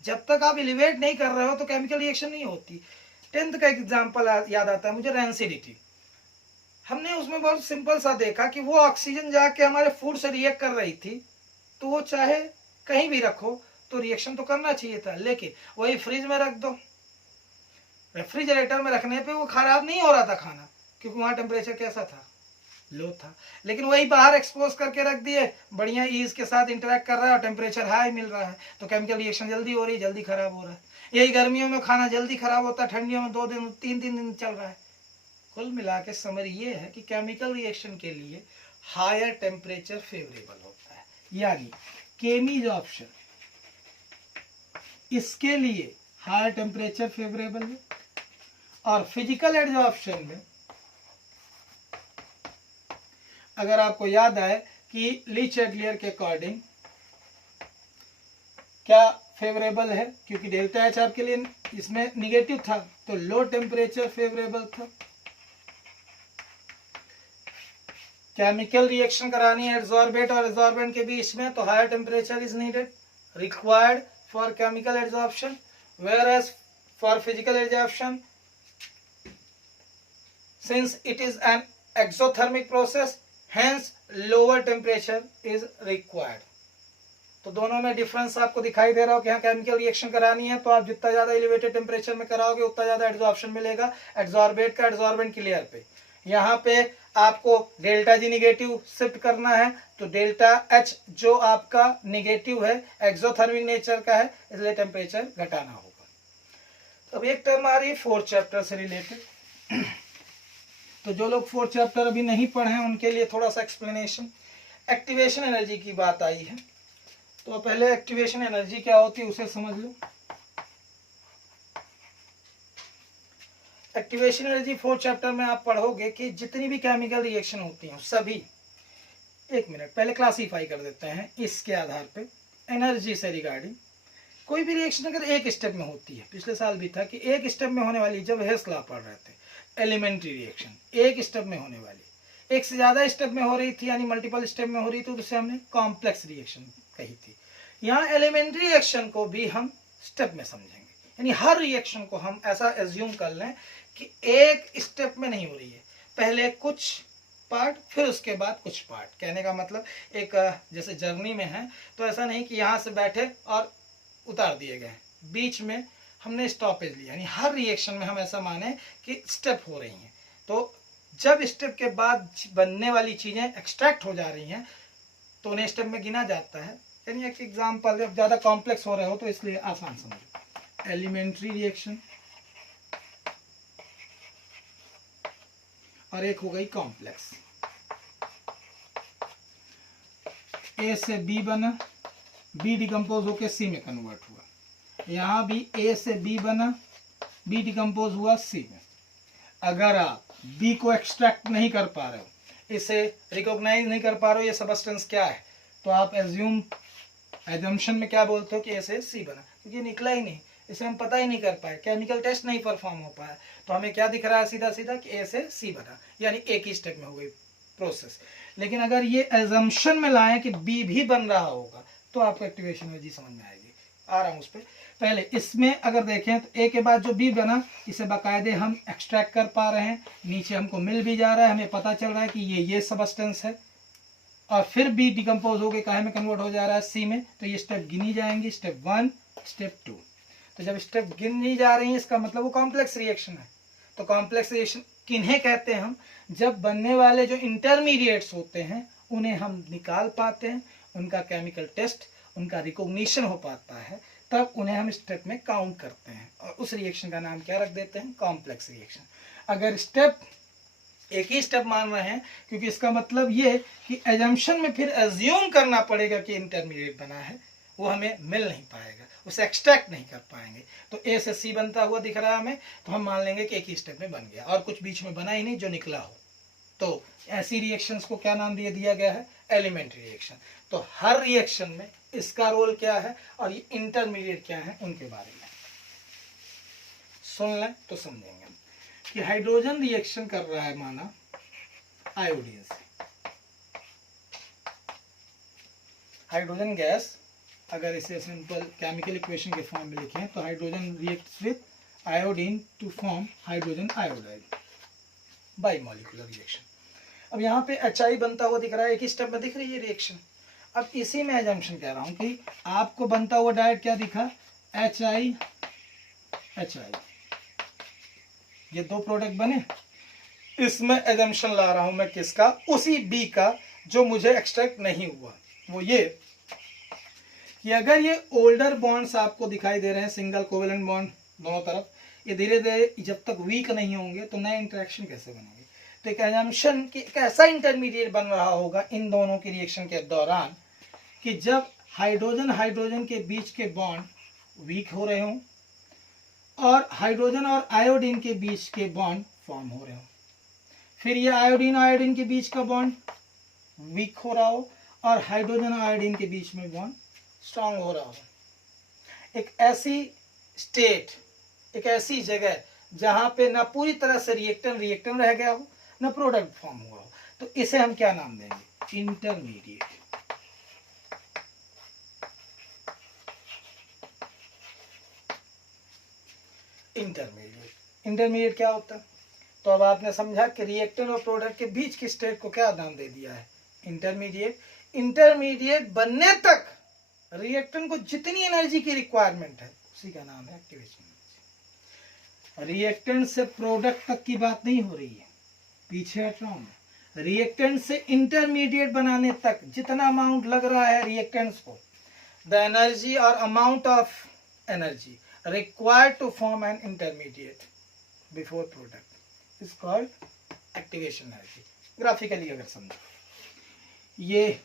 जब तक आप एलिवेट नहीं कर रहे हो तो केमिकल रिएक्शन नहीं होती। 10th का एग्जाम्पल याद आता है मुझे, रेंसिडिटी। हमने उसमें बहुत सिंपल सा देखा कि वो ऑक्सीजन जाके हमारे फूड से रिएक्ट कर रही थी, तो वो चाहे कहीं भी रखो तो रिएक्शन तो करना चाहिए था, लेकिन वही फ्रिज में रख दो, रेफ्रिजरेटर में रखने पे वो खराब नहीं हो रहा था खाना, क्योंकि वहां टेम्परेचर कैसा था, लो था। लेकिन वही बाहर एक्सपोज करके रख दिए, बढ़िया ईज के साथ इंटरेक्ट कर रहा है और टेम्परेचर हाई मिल रहा है, तो केमिकल रिएक्शन जल्दी हो रही है, जल्दी खराब हो रहा है। यही गर्मियों में खाना जल्दी खराब होता है, ठंडियों में 2 दिन 3 दिन चल रहा है। कुल मिला के समझ ये है कि केमिकल रिएक्शन के लिए हायर टेम्परेचर फेवरेबल होता है, यानी केमीज ऑप्शन इसके लिए हायर टेम्परेचर फेवरेबल है। और फिजिकल एडजॉर्प्शन में अगर आपको याद आए कि ली चैडलियर के अकॉर्डिंग क्या फेवरेबल है, क्योंकि डेल्टा एच आपके लिए इसमें निगेटिव था, तो लो टेम्परेचर फेवरेबल था। केमिकल रिएक्शन करानी है एड्सॉर्बेट और एड्सॉर्बेंट के बीच में, तो higher temperature is needed, required for chemical adsorption, whereas for physical adsorption since it is an exothermic process hence lower temperature is required। तो दोनों में डिफरेंस आपको दिखाई दे रहा हो कि यहाँ केमिकल रिएक्शन करानी है तो आप जितना ज्यादा एलिवेटेड टेम्परेचर में कराओगे उतना ज्यादा एड्सॉर्प्शन मिलेगा एड्सॉर्बेट का एड्सॉर्बेंट की लेयर पे। यहाँ पे आपको डेल्टा जी निगेटिव शिफ्ट करना है, तो डेल्टा एच जो आपका निगेटिव है एक्सोथर्मिक नेचर का है, इसलिए टेम्परेचर घटाना होगा। अब एक टर्म आ रही है 4th चैप्टर से रिलेटेड, तो जो लोग 4th चैप्टर अभी नहीं पढ़े हैं उनके लिए थोड़ा सा एक्सप्लेनेशन। एक्टिवेशन एनर्जी की बात आई है, तो पहले एक्टिवेशन एनर्जी क्या होती है उसे समझ लो। एक्टिवेशन एनर्जी 4th चैप्टर में आप पढ़ोगे कि जितनी भी केमिकल रिएक्शन होती हैं सभी, एक मिनट पहले क्लासीफाई कर देते हैं इसके आधार पे एनर्जी से रिगार्डिंग। कोई भी रिएक्शन अगर एक स्टेप में होती है, पिछले साल भी था कि एक स्टेप में होने वाली, जब हेस लॉ पढ़ रहे थे, एलिमेंट्री रिएक्शन एक स्टेप में होने वाली, एक से ज्यादा स्टेप में हो रही थी यानी मल्टीपल स्टेप में हो रही थी, तो उसे हमने कॉम्प्लेक्स रिएक्शन कही थी। यहाँ एलिमेंट्री रिएक्शन को भी हम स्टेप में समझेंगे, यानी हर रिएक्शन को हम ऐसा एज्यूम कर लें कि एक स्टेप में नहीं हो रही है, पहले कुछ पार्ट फिर उसके बाद कुछ पार्ट। कहने का मतलब एक जैसे जर्नी में है तो ऐसा नहीं कि यहाँ से बैठे और उतार दिए गए, बीच में हमने स्टॉपेज लिया, यानी हर रिएक्शन में हम ऐसा माने कि स्टेप हो रही हैं, तो जब स्टेप के बाद बनने वाली चीजें एक्सट्रैक्ट हो जा रही हैं तो उन्हें स्टेप में गिना जाता है। यानी एक एग्जांपल, जब ज्यादा कॉम्प्लेक्स हो रहे हो तो इसलिए आसान समझो, एलिमेंट्री रिएक्शन और एक हो गई कॉम्प्लेक्स। ए से बी बना, बी डिकम्पोज होकर सी में कन्वर्ट हुआ, यहाँ भी ए से बी बना, बी डिकम्पोज हुआ सी में। अगर आप बी को एक्सट्रैक्ट नहीं कर पा रहे हो, इसे रिकॉग्नाइज नहीं कर पा रहे हो ये सबस्टेंस क्या है, तो आप एजम्पशन में क्या बोलते हो कि ए से सी बना, क्योंकि निकला ही नहीं, इसे हम पता ही नहीं कर पाए, केमिकल टेस्ट नहीं परफॉर्म हो पाया, तो हमें क्या दिख रहा है सीधा सीधा कि ए से सी बना, यानी एक ही स्टेप में हो गई प्रोसेस। लेकिन अगर ये एजम्पशन में लाएं कि बी भी बन रहा होगा तो आपको एक्टिवेशन एनर्जी समझ में आएगी। आ रहा हूं उस पर। पहले इसमें अगर देखें तो ए के बाद जो बी बना इसे बाकायदे हम एक्सट्रैक्ट कर पा रहे हैं, नीचे हमको मिल भी जा रहा है, हमें पता चल रहा है कि ये सबस्टेंस है, और फिर बी डिकम्पोज होकर काहे में कन्वर्ट हो जा रहा है सी में, तो ये स्टेप गिनी जाएंगी, स्टेप 1 स्टेप 2। तो जब स्टेप गिनी जा रही है इसका मतलब वो कॉम्प्लेक्स रिएक्शन है। तो कॉम्प्लेक्स रिएक्शन किन्हें कहते हैं हम, जब बनने वाले जो इंटरमीडिएट्स होते हैं उन्हें हम निकाल पाते हैं, उनका केमिकल टेस्ट, उनका रिकॉग्निशन हो पाता है, तब उन्हें हम स्टेप में काउंट करते हैं और उस रिएक्शन का नाम क्या रख देते हैं, कॉम्प्लेक्स रिएक्शन। अगर स्टेप एक ही स्टेप मान रहे हैं, क्योंकि इसका मतलब ये कि एजम्पशन में फिर एज्यूम करना पड़ेगा कि इंटरमीडिएट बना है, वो हमें मिल नहीं पाएगा, उसे एक्सट्रैक्ट नहीं कर पाएंगे। तो ए से सी बनता हुआ दिख रहा है हमें, तो हम मान लेंगे कि एक ही स्टेप में बन गया और कुछ बीच में बना ही नहीं जो निकला हो। तो ऐसी रिएक्शंस को क्या नाम दिया गया है, एलिमेंट्री रिएक्शन। तो हर रिएक्शन में इसका रोल क्या है और ये इंटरमीडिएट क्या है उनके बारे में सुन लें तो समझेंगे कि हाइड्रोजन रिएक्शन कर रहा है माना आयोडीन से, हाइड्रोजन गैस, अगर इसे सिंपल केमिकल इक्वेशन के फॉर्म में लिखें तो hydrogen reacts with iodine to form hydrogen iodide, bimolecular reaction. अब यहाँ पे HI बनता हुआ दिख रहा है, एक ही स्टेप में दिख रही है रिएक्शन। अब इसी में एजम्पशन कह रहा हूँ कि आपको बनता हुआ डायरेक्ट क्या दिखा, HI HI, ये दो प्रोडक्ट बने। इसमें एजम्पशन ला रहा हूं मैं किसका, उसी B का जो मुझे एक्सट्रैक्ट नहीं हुआ। वो ये कि अगर ये ओल्डर बॉन्ड्स आपको दिखाई दे रहे हैं, सिंगल कोवेलेंट बॉन्ड दोनों तरफ, ये धीरे धीरे जब तक वीक नहीं होंगे तो नए इंटरेक्शन कैसे बनेंगे। तो एक एजम्पशन कि एक ऐसा इंटरमीडिएट बन रहा होगा इन दोनों की रिएक्शन के दौरान कि जब हाइड्रोजन हाइड्रोजन के बीच के बॉन्ड वीक हो रहे हों और हाइड्रोजन और आयोडीन के बीच के बॉन्ड फॉर्म हो रहे हों, फिर ये आयोडीन आयोडीन के बीच का बॉन्ड वीक हो रहा हो और हाइड्रोजन और आयोडीन के बीच में बॉन्ड स्ट्रांग हो रहा हो। एक ऐसी स्टेट, एक ऐसी जगह जहां पे ना पूरी तरह से रिएक्टेंट रह गया हो, ना प्रोडक्ट फॉर्म हुआ हो, तो इसे हम क्या नाम देंगे, इंटरमीडिएट। इंटरमीडिएट क्या होता है, तो अब आपने समझा कि रिएक्टेंट और प्रोडक्ट के बीच की स्टेट को क्या नाम दे दिया है, इंटरमीडिएट। इंटरमीडिएट बनने तक रिएक्टेंट को जितनी एनर्जी की रिक्वायरमेंट है उसी का नाम है एक्टिवेशन एनर्जी। रिएक्टेंट से प्रोडक्ट तक की बात नहीं हो रही है, पीछे हट रहा हूं। रिएक्टेंट से इंटरमीडिएट बनाने तक जितना अमाउंट लग रहा है रिएक्टेंट्स को, द एनर्जी और amount of energy required to form an intermediate before product is called activation energy। Graphically अगर समझो, ये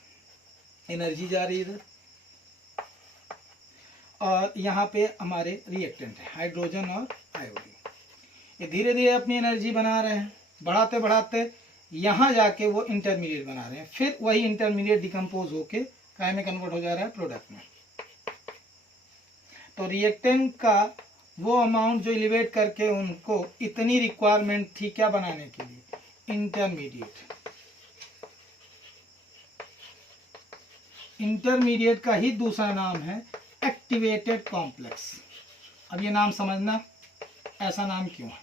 एनर्जी जा रही है इधर और यहाँ पे हमारे रिएक्टेंट है हाइड्रोजन और आयोडीन, ये धीरे धीरे अपनी एनर्जी बना रहे हैं, बढ़ाते बढ़ाते यहाँ जाके वो इंटरमीडिएट बना रहे हैं, फिर वही इंटरमीडिएट डिकम्पोज होके काय में कन्वर्ट हो जा रहा है, प्रोडक्ट में। तो रिएक्टेंट का वो अमाउंट जो एलिवेट करके उनको इतनी रिक्वायरमेंट थी क्या बनाने के लिए, इंटरमीडिएट। इंटरमीडिएट का ही दूसरा नाम है एक्टिवेटेड कॉम्प्लेक्स। अब ये नाम समझना, ऐसा नाम क्यों है।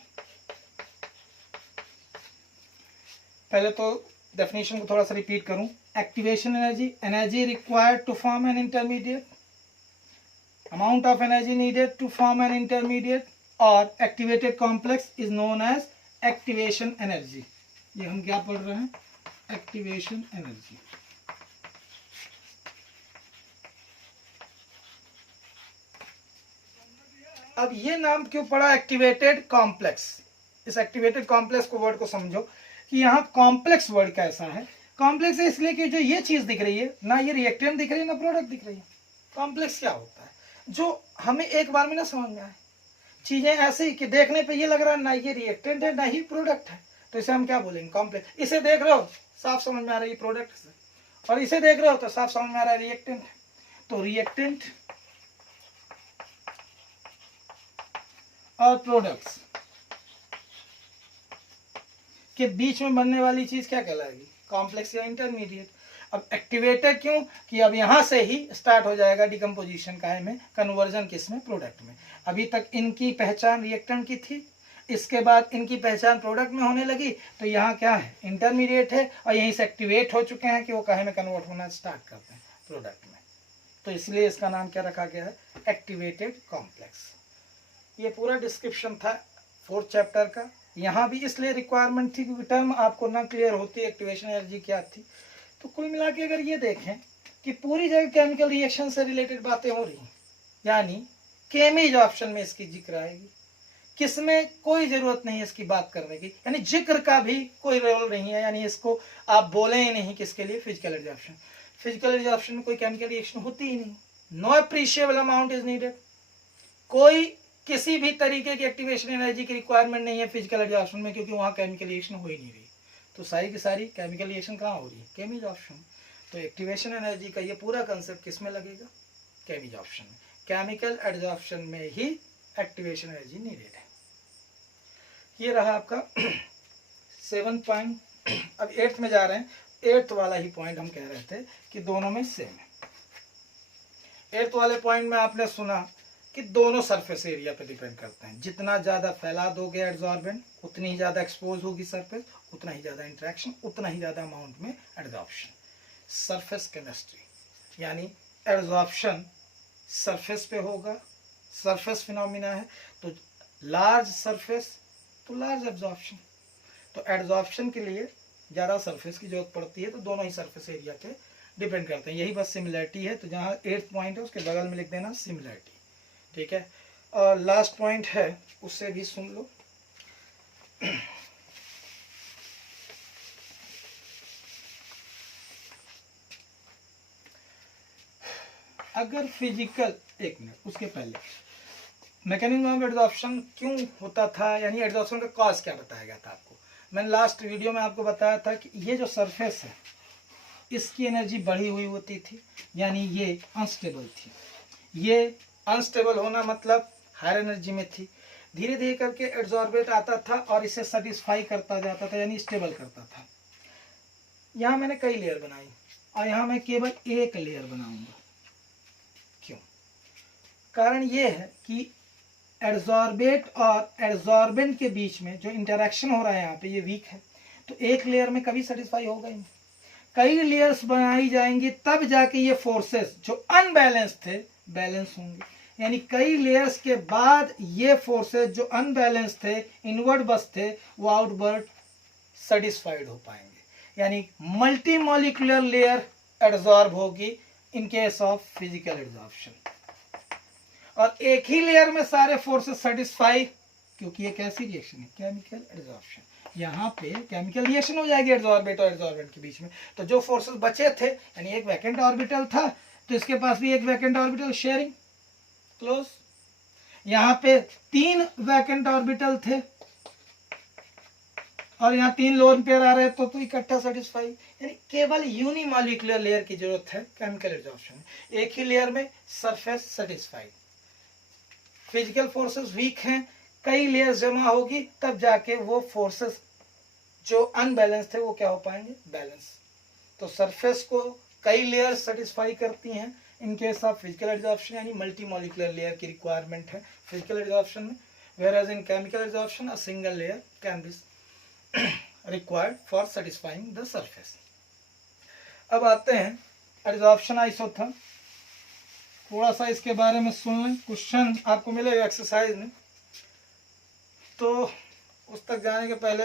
पहले तो डेफिनेशन को थोड़ा सा रिपीट करूं। Activation energy, energy required to form an intermediate, amount of energy needed to form an intermediate or activated complex is known as activation energy। ये हम क्या पढ़ रहे हैं, activation energy। अब ये नाम क्यों पड़ा एक्टिवेटेड कॉम्प्लेक्स। इस एक्टिवेटेड कॉम्प्लेक्स को वर्ड को समझो कि यहाँ कॉम्प्लेक्स वर्ड कैसा है। कॉम्प्लेक्स है इसलिए कि जो ये चीज दिख रही है, ना ये रिएक्टेंट दिख रही है ना प्रोडक्ट दिख रही है। कॉम्प्लेक्स क्या होता है, जो हमें एक बार में ना समझ में आए, चीजें ऐसे ही कि देखने पे ये लग रहा है ना ये रिएक्टेंट है ना ही प्रोडक्ट है, तो इसे हम क्या बोलेंगे, कॉम्प्लेक्स। इसे देख रहे हो साफ समझ में आ रहा है प्रोडक्ट है, और इसे देख रहे हो तो साफ समझ में आ रहा है रिएक्टेंट है। तो रिएक्टेंट और प्रोडक्ट्स के बीच में बनने वाली चीज क्या कहलाएगी, कॉम्प्लेक्स या इंटरमीडिएट। अब एक्टिवेटेड क्यों कि अब यहां से ही स्टार्ट हो जाएगा डिकम्पोजिशन का में, कन्वर्जन किसमें, प्रोडक्ट में। अभी तक इनकी पहचान रिएक्टेंट की थी, इसके बाद इनकी पहचान प्रोडक्ट में होने लगी, तो यहाँ क्या है, इंटरमीडिएट है, और यहीं से एक्टिवेट हो चुके हैं कि वो काहे में कन्वर्ट होना स्टार्ट करते हैं, प्रोडक्ट में। तो इसलिए इसका नाम क्या रखा गया है, एक्टिवेटेड कॉम्प्लेक्स। ये पूरा डिस्क्रिप्शन था 4th चैप्टर का। यहाँ भी इसलिए रिक्वायरमेंट थी क्योंकि टर्म आपको ना क्लियर होती एक्टिवेशन एनर्जी क्या थी। तो कुल मिला के अगर ये देखें कि पूरी जगह केमिकल रिएक्शन से रिलेटेड बातें हो रही, यानी केमी ऑप्शन में इसकी जिक्र आएगी, किसमें कोई जरूरत नहीं है इसकी बात करने की, यानी जिक्र का भी कोई रोल नहीं है, यानी इसको आप बोले ही नहीं किसके लिए, फिजिकल एब्जॉर्प्शन। फिजिकल एब्जॉर्प्शन में कोई केमिकल रिएक्शन होती ही नहीं, no appreciable amount is needed, कोई किसी भी तरीके की एक्टिवेशन एनर्जी की रिक्वायरमेंट नहीं है फिजिकल एब्जॉर्प्शन में, क्योंकि वहां केमिकल रिएक्शन हो ही नहीं रही। तो सारी की सारी केमिकल रिएक्शन कहाँ हो रही है, केमी ऑप्शन। तो एक्टिवेशन एनर्जी का ये पूरा कंसेप्ट किस में लगेगा, केमी ऑप्शन में। केमिकल एब्जॉर्प्शन में ही एक्टिवेशन एनर्जी नीडेड है। ये रहा आपका 7 पॉइंट। अब 8th में जा रहे हैं। 8th वाला ही पॉइंट हम कह रहे थे कि दोनों में सेम है। 8th वाले पॉइंट में आपने सुना कि दोनों सरफेस एरिया पे डिपेंड करते हैं। जितना ज़्यादा फैला दोगे एड्जॉर्बेंट, उतनी ही ज़्यादा एक्सपोज होगी सरफेस, उतना ही ज़्यादा इंट्रैक्शन, उतना ही ज़्यादा अमाउंट में एड्जॉर्प्शन। सरफेस केमिस्ट्री यानी एड्जॉर्प्शन सरफेस पे होगा, सरफेस फिनोमिना है, तो लार्ज सरफेस तो लार्ज एब्जॉर्प्शन। तो एड्जॉर्प्शन के लिए ज़्यादा सरफेस की जरूरत पड़ती है, तो दोनों ही सरफेस एरिया पे डिपेंड करते हैं। यही बस सिमिलरिटी है। तो जहाँ 8th पॉइंट है उसके बगल में लिख देना सिमिलरिटी, ठीक है। और लास्ट पॉइंट है उससे भी सुन लो। अगर फिजिकल, एक मिनट उसके पहले मैकेनिज्म ऑफ एड्जॉर्प्शन क्यों होता था, यानी एड्जॉर्प्शन का कॉज क्या बताया गया था आपको। मैंने लास्ट वीडियो में आपको बताया था कि ये जो सरफेस है इसकी एनर्जी बढ़ी हुई होती थी, यानी ये अनस्टेबल थी। ये अनस्टेबल होना मतलब हायर एनर्जी में थी। धीरे धीरे करके एड्जॉर्बेट आता था और इसे सेटिस्फाई करता जाता था, यानी स्टेबल करता था। यहाँ मैंने कई लेयर बनाई और यहाँ मैं केवल एक लेयर बनाऊंगा। क्यों? कारण ये है कि एड्जॉर्बेट और एड्जॉर्बेंट के बीच में जो इंटरेक्शन हो रहा है यहाँ पे, ये वीक है, तो एक लेयर में कभी सेटिस्फाई होगा ही नहीं। कई लेयर्स बनाई जाएंगी तब जाके ये फोर्सेस जो अनबैलेंस थे बैलेंस होंगे। यानी कई लेयर्स के बाद ये फोर्सेस जो अनबैलेंस थे, इनवर्ड बस थे, वो आउटवर्ड सेटिस्फाइड हो पाएंगे। यानी मल्टी मॉलिक्यूलर लेयर एड्जॉर्ब होगी in case of physical adsorption, और एक ही लेयर में सारे फोर्सेस सेटिस्फाई, क्योंकि ये कैसी रिएक्शन है, केमिकल एड्जॉर्प्शन। यहाँ पे केमिकल रिएक्शन हो जाएगी एड्जॉर्बेट और एड्जॉर्बेंट के बीच में, तो जो फोर्सेस बचे थे, यानी एक वैकेंट ऑर्बिटल था तो इसके पास भी एक वैकेंट ऑर्बिटल, शेयरिंग क्लोज। यहाँ पे 3 वैकेंट ऑर्बिटल थे और यहाँ 3 लोन पेयर आ रहे तो इकट्ठा सेटिस्फाई। यानी केवल यूनिमॉलिक्यूलर लेयर की जरूरत है केमिकल एड्जॉर्प्शन, एक ही लेयर में surface satisfied. Physical forces weak हैं, कई लेयर्स जमा होगी तब जाके वो फोर्सेस जो अनबैलेंस थे वो क्या हो पाएंगे, बैलेंस। तो सरफेस को कई लेयर्स सेटिस्फाई करती हैं in case of physical adsorption, यानी मल्टी मॉलिक्यूलर लेयर की रिक्वायरमेंट है फिजिकल एड्जॉर्प्शन में, whereas in chemical absorption a single layer can be required for satisfying the surface. अब आते हैं एड्जॉर्प्शन आइसोथर्म। थोड़ा सा इसके बारे में सुन लें, क्वेश्चन आपको मिलेगा एक्सरसाइज में, तो उस तक जाने के पहले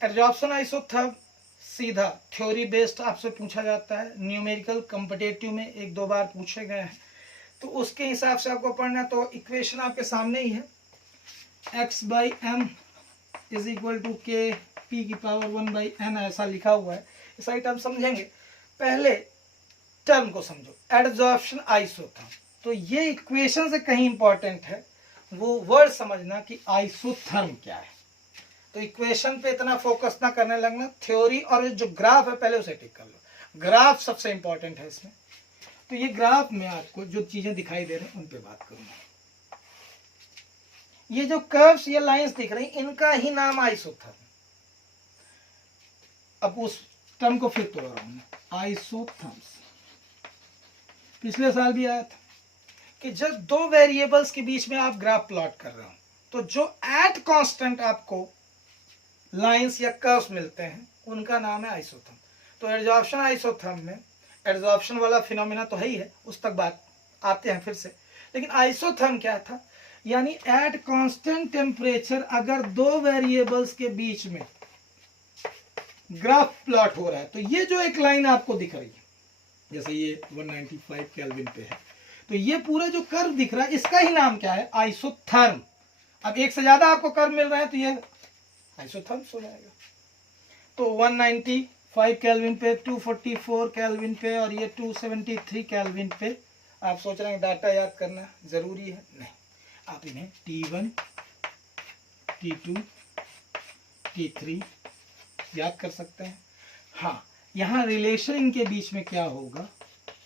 एड्जॉर्प्शन आइसोथर्म सीधा थ्योरी बेस्ड आपसे पूछा जाता है, न्यूमेरिकल कॉम्पिटिटिव में 1-2 बार पूछे गए हैं, तो उसके हिसाब से आपको पढ़ना। तो इक्वेशन आपके सामने ही है, x/m इज इक्वल टू के पी की पावर 1/n ऐसा लिखा हुआ है। इस आइटम समझेंगे, पहले टर्म को समझो, एड्जॉर्प्शन आइसोथर्म। तो ये इक्वेशन से कहीं इंपॉर्टेंट है वो वर्ड समझना कि आइसोथर्म क्या है। तो इक्वेशन पे इतना फोकस ना करने लगना, थ्योरी और जो ग्राफ है पहले उसे टिक कर लो। ग्राफ सबसे इंपॉर्टेंट है इसमें। तो ये ग्राफ में आपको जो चीजें दिखाई दे रही हैं उन पे बात करूंगा। ये जो कर्व्स, ये लाइंस दिख रही, इनका ही नाम आइसोथर्म। अब उस टर्म को फिर तोड़ रहा हूं, आइसोथर्म्स। पिछले साल भी आया था कि जब 2 वेरिएबल्स के बीच में आप ग्राफ प्लॉट कर रहे हो, तो जो एट कांस्टेंट आपको लाइंस या कर्व्स मिलते हैं उनका नाम है आइसोथर्म। तो एड्जॉर्प्शन आइसोथर्म में एड्जॉर्प्शन वाला फिनोमिना तो है ही है, उस तक बात आते हैं फिर से। लेकिन आइसोथर्म क्या था, यानी एट कांस्टेंट टेम्परेचर अगर 2 वेरिएबल्स के बीच में ग्राफ प्लॉट हो रहा है, तो ये जो एक लाइन आपको दिख रही है, जैसे ये 195 केल्विन पे है, तो ये पूरा जो कर्व दिख रहा है इसका ही नाम क्या है, आइसोथर्म। अब एक से ज्यादा आपको कर्व मिल रहा है तो ये आइसोथर्म हो जाएगा। तो 195 केल्विन पे, 244 केल्विन पे और ये 273 केल्विन पे। आप सोच रहे हैं डाटा याद करना जरूरी है, नहीं, आप इन्हें T1, T2, T3 याद कर सकते हैं। हाँ, यहाँ रिलेशन इनके बीच में क्या होगा,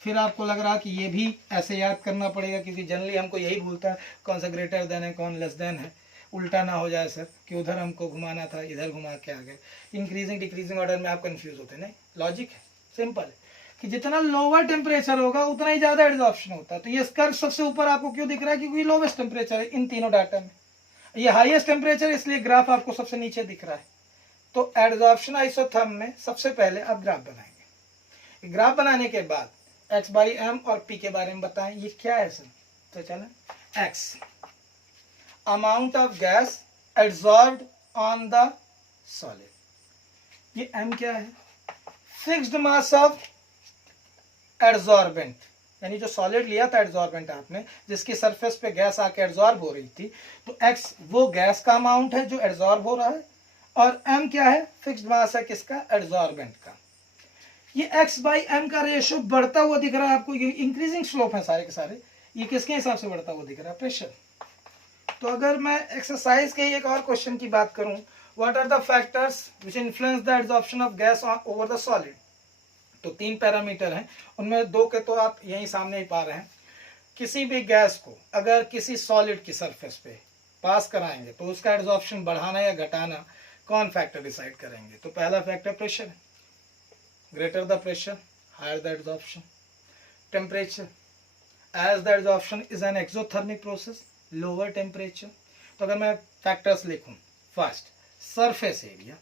फिर आपको लग रहा कि ये भी ऐसे याद करना पड़ेगा, क्योंकि जनरली हमको यही भूलता है कौन सा ग्रेटर देन है कौन लेस देन है, उल्टा ना हो जाए सर कि उधर हमको घुमाना था इधर घुमा के आ गए। इंक्रीजिंग डिक्रीजिंग ऑर्डर में आप कंफ्यूज होते हैं। नहीं, लॉजिक है, सिंपल है कि जितना लोअर टेम्परेचर होगा उतना ही ज्यादा एड्जॉर्प्शन होता है। तो ये कर्व सबसे ऊपर आपको क्यों दिख रहा है, क्योंकि लोवेस्ट टेम्परेचर है इन तीनों डाटा में। ये हाईएस्ट टेम्परेचर, इसलिए ग्राफ आपको सबसे नीचे दिख रहा है। तो एड्जॉर्प्शन आइसोथर्म में सबसे पहले आप ग्राफ बनाएंगे। ग्राफ बनाने के बाद x/m और p के बारे में बताएं, ये क्या है सर। तो चलें, x amount of gas absorbed on the solid, ये m क्या है, फिक्स्ड मास ऑफ एड्जॉर्बेंट, यानी जो सॉलिड लिया था एड्जॉर्बेंट आपने, जिसकी सरफेस पे गैस आके एड्जॉर्ब हो रही थी, तो x वो गैस का अमाउंट है जो एड्जॉर्ब हो रहा है, और m क्या है, फिक्स्ड मास है किसका, एड्जॉर्बेंट का। ये x/m का रेशियो बढ़ता हुआ दिख रहा है आपको, ये इंक्रीजिंग स्लोप है सारे के सारे, ये किसके हिसाब से बढ़ता हुआ दिख रहा है, प्रेशर। तो अगर मैं एक्सरसाइज के एक और क्वेश्चन की बात करूं, what are the factors which influence the absorption of gas over the solid, तो 3 पैरामीटर हैं, उनमें 2 के तो आप यहीं सामने ही पा रहे हैं। किसी भी गैस को अगर किसी सॉलिड की सरफेस पे पास कराएंगे तो उसका एब्जॉर्प्शन बढ़ाना या घटाना कौन फैक्टर डिसाइड करेंगे, तो पहला फैक्टर प्रेशर है, greater the pressure higher the absorption. Temperature, as the absorption is an exothermic process, lower temperature. तो अगर मैं फैक्टर्स लिखूं, फर्स्ट सरफेस एरिया,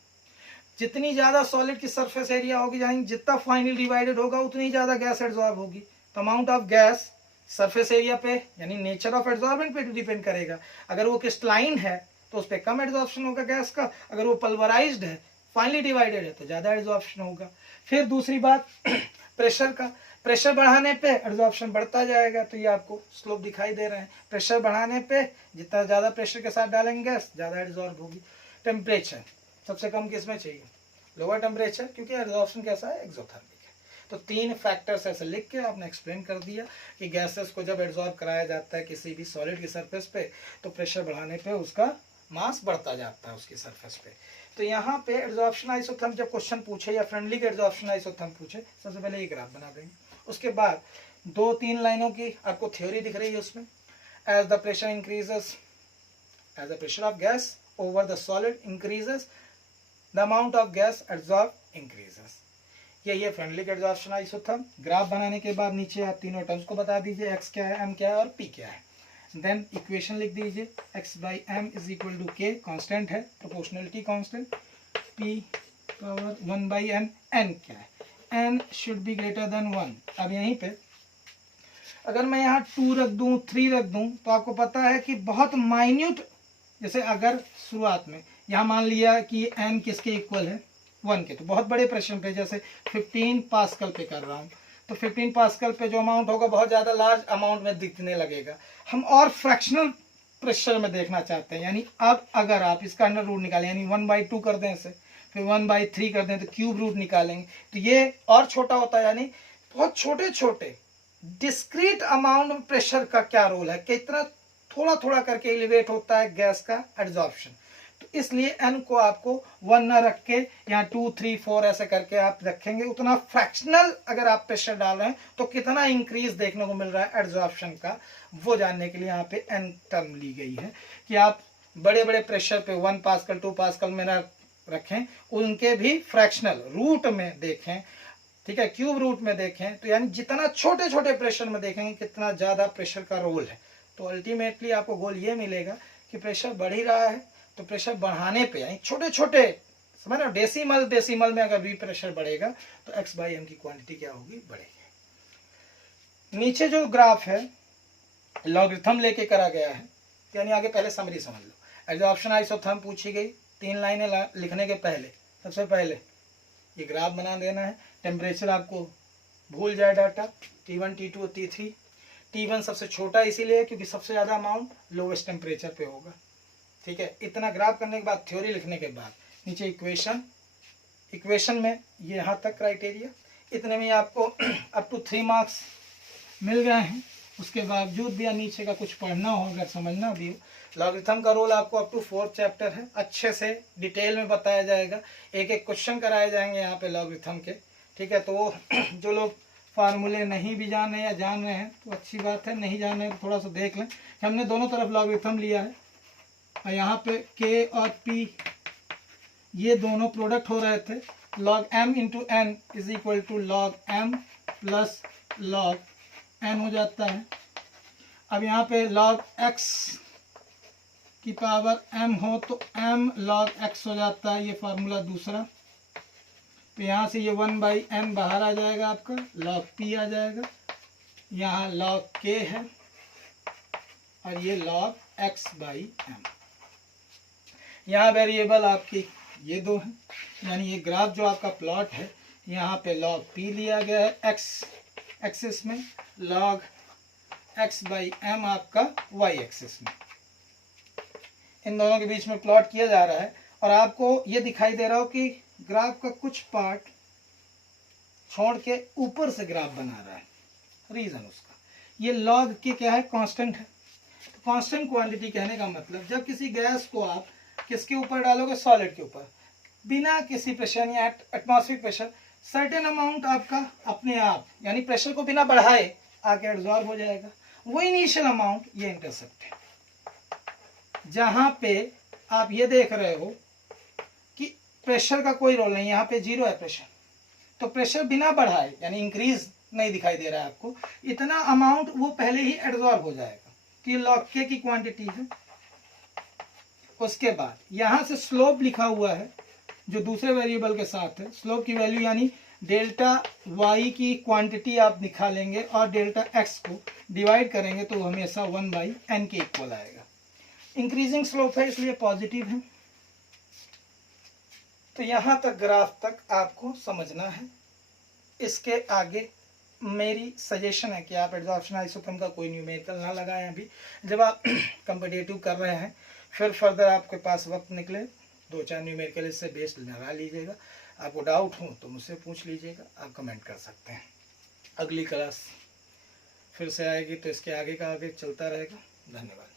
जितनी ज्यादा सॉलिड की सरफेस एरिया होगी, यानी जितना फाइनली डिवाइडेड होगा उतनी ज्यादा गैस एब्जॉर्ब होगी। तो amount of gas surface area पे, यानी नेचर ऑफ एब्जॉर्बेंट पे डिपेंड करेगा। अगर वो क्रिस्टलाइन है तो उस पर कम एब्जॉर्प्शन होगा गैस का, अगर वो पल्वराइज्ड है, फाइनली डिवाइडेड है, तो ज्यादा एब्जॉर्प्शन होगा। फिर दूसरी बात प्रेशर का, प्रेशर बढ़ाने पे एब्जॉर्प्शन बढ़ता जाएगा, तो ये आपको स्लोप दिखाई दे रहे हैं। प्रेशर बढ़ाने पे जितना ज्यादा प्रेशर के साथ डालेंगे गैस, ज्यादा एब्जॉर्ब होगी। टेम्परेचर सबसे कम किसमें चाहिए, लोअर टेम्परेचर, क्योंकि एब्जॉर्प्शन कैसा है, एक्सोथर्मिक है। तो 3 फैक्टर्स ऐसे लिख के आपने एक्सप्लेन कर दिया कि गैसेस को जब एब्जॉर्ब कराया जाता है किसी भी सॉलिड की सरफेस पे, तो प्रेशर बढ़ाने पे उसका मास बढ़ता जाता है उसकी सरफेस पे। तो यहाँ पे एब्जॉर्प्शन आइसोथर्म जब क्वेश्चन पूछे या फ्रेंडली के एब्जॉर्प्शन आइसोथर्म पूछे, सबसे पहले ये ग्राफ बना देंगे। उसके बाद 2-3 लाइनों की आपको थ्योरी दिख रही है उसमें, as the pressure increases, as the pressure of gas over the solid increases, the amount of gas absorb increases. ये फ्रेंडली एब्जॉर्प्शन आइसोथर्म। ग्राफ बनाने के बाद नीचे आप तीनों टर्म्स को बता दीजिए, x क्या है, m क्या है और p क्या है। देन इक्वेशन लिख दीजिए, x/m is equal to k, constant है, proportionality constant, p power 1/n, n क्या है, n should be greater than 1। अब यहीं पे अगर मैं यहाँ 2 रख दूँ, 3 रख दूँ, तो आपको पता है कि बहुत माइन्यूट, जैसे अगर शुरुआत में यहाँ मान लिया कि n किसके इक्वल है, 1 के, तो बहुत बड़े प्रेशर पे जैसे 15 पास्कल पे कर रहा हूँ, तो 15 पास्कल पे जो अमाउंट होगा बहुत ज़्यादा लार्ज अमाउंट में दिखने लगेगा। हम और फ्रैक्शनल प्रेशर में देखना चाहते हैं, यानी अब अगर आप इसका अंडर रूट निकालें, यानी 1/2 कर दें इसे, फिर 1/3 कर दें, तो क्यूब रूट निकालेंगे, तो ये और छोटा होता है। यानी बहुत छोटे छोटे डिस्क्रीट अमाउंट में प्रेशर का क्या रोल है, कितना थोड़ा थोड़ा करके एलिवेट होता है गैस का एब्जॉर्प्शन। तो इसलिए n को आपको 1 ना रख के यहाँ 2, 3, 4 ऐसे करके आप रखेंगे, उतना फ्रैक्शनल अगर आप प्रेशर डाल रहे हैं तो कितना इंक्रीज देखने को मिल रहा है एब्जॉर्प्शन का, वो जानने के लिए यहाँ पे n टर्म ली गई है कि आप बड़े बड़े प्रेशर पे 1 पास्कल 2 पास्कल में ना रखें, उनके भी फ्रैक्शनल रूट में देखें, ठीक है, क्यूब रूट में देखें। तो यानी जितना छोटे छोटे प्रेशर में देखेंगे कितना ज़्यादा प्रेशर का रोल है, तो अल्टीमेटली आपको गोल ये मिलेगा कि प्रेशर बढ़ ही रहा है, तो प्रेशर बढ़ाने पे यानी छोटे छोटे समझ रहे हो, डेसिमल में अगर भी प्रेशर बढ़ेगा तो x/m की क्वांटिटी क्या होगी, बढ़ेगी। नीचे जो ग्राफ है लॉगरिथम लेके करा गया है, यानी आगे पहले समरी समझ लो। एब्जॉर्प्शन आइसोथर्म पूछी गई, 3 लाइनें लिखने के पहले सबसे पहले ये ग्राफ बना देना है। टेम्परेचर आपको भूल जाए data, T1 T2 T3, T1 सबसे छोटा इसीलिए क्योंकि सबसे ज़्यादा अमाउंट लोवेस्ट टेम्परेचर पे होगा, ठीक है। इतना ग्राफ करने के बाद थ्योरी लिखने के बाद नीचे इक्वेशन में ये यहाँ तक क्राइटेरिया, इतने में आपको अप टू 3 मार्क्स मिल गए हैं। उसके बावजूद भी नीचे का कुछ पढ़ना हो, अगर समझना भी हो, लॉगरिथम का रोल आपको अप टू 4th चैप्टर है, अच्छे से डिटेल में बताया जाएगा, एक एक क्वेश्चन कराए जाएंगे यहाँ पे लॉगरिथम के, ठीक है। तो वो जो लोग फार्मूले नहीं भी जान रहे हैं या जान रहे हैं तो अच्छी बात है, नहीं जान रहे हैं तो थोड़ा सा देख लें कि हमने दोनों तरफ लॉगरिथम लिया है, और यहाँ पे k और p ये दोनों प्रोडक्ट हो रहे थे, log m into n is equal to log m plus log n हो जाता है। अब यहाँ पे log x की पावर m हो तो m log x हो जाता है, ये फार्मूला दूसरा। तो यहाँ से ये 1/n बाहर आ जाएगा, आपका log p आ जाएगा, यहाँ log k है और ये log x/m। यहाँ वेरिएबल आपकी ये दो हैं, यानी ये ग्राफ जो आपका प्लॉट है यहाँ पे log p लिया गया है x एक्सिस में, log x/m आपका y एक्सिस में। इन दोनों के बीच में प्लॉट किया जा रहा है और आपको ये दिखाई दे रहा हो कि ग्राफ का कुछ पार्ट छोड़ के ऊपर से ग्राफ बना रहा है। रीज़न उसका ये log के क्या है, कांस्टेंट है। तो कांस्टेंट क्वांटिटी कहने का मतलब जब किसी गैस को आप किसके ऊपर डालोगे, सॉलिड के ऊपर, बिना किसी प्रेशर या एटमॉस्फेरिक प्रेशर, सर्टेन अमाउंट आपका अपने आप यानी प्रेशर को बिना बढ़ाए आके एब्जॉर्ब हो जाएगा। वो इनिशियल अमाउंट ये इंटरसेप्ट है, जहाँ पे आप ये देख रहे हो कि प्रेशर का कोई रोल नहीं, यहाँ पे जीरो है प्रेशर, तो प्रेशर बिना बढ़ाए यानी इंक्रीज नहीं दिखाई दे रहा है आपको, इतना अमाउंट वो पहले ही एब्जॉर्ब हो जाएगा। तो ये log k की क्वांटिटी है। उसके बाद यहाँ से स्लोप लिखा हुआ है जो दूसरे वेरिएबल के साथ है, स्लोप की वैल्यू यानी डेल्टा y की क्वांटिटी आप निकालेंगे और डेल्टा x को डिवाइड करेंगे तो हमेशा 1/n के इक्वल आएगा। इंक्रीजिंग स्लोप है इसलिए पॉजिटिव है। तो यहाँ तक ग्राफ तक आपको समझना है। इसके आगे मेरी सजेशन है कि आप एड्जॉर्प्शन आइसोथर्म का कोई न्यूमेरिकल ना लगाएं अभी, जब आप कम्पिटिटिव कर रहे हैं, फिर फर्दर आपके पास वक्त निकले 2-4 न्यूमेरिकल इससे बेस्ड लगा लीजिएगा। आपको डाउट हो तो मुझसे पूछ लीजिएगा, आप कमेंट कर सकते हैं। अगली क्लास फिर से आएगी तो इसके आगे का आगे चलता रहेगा। धन्यवाद।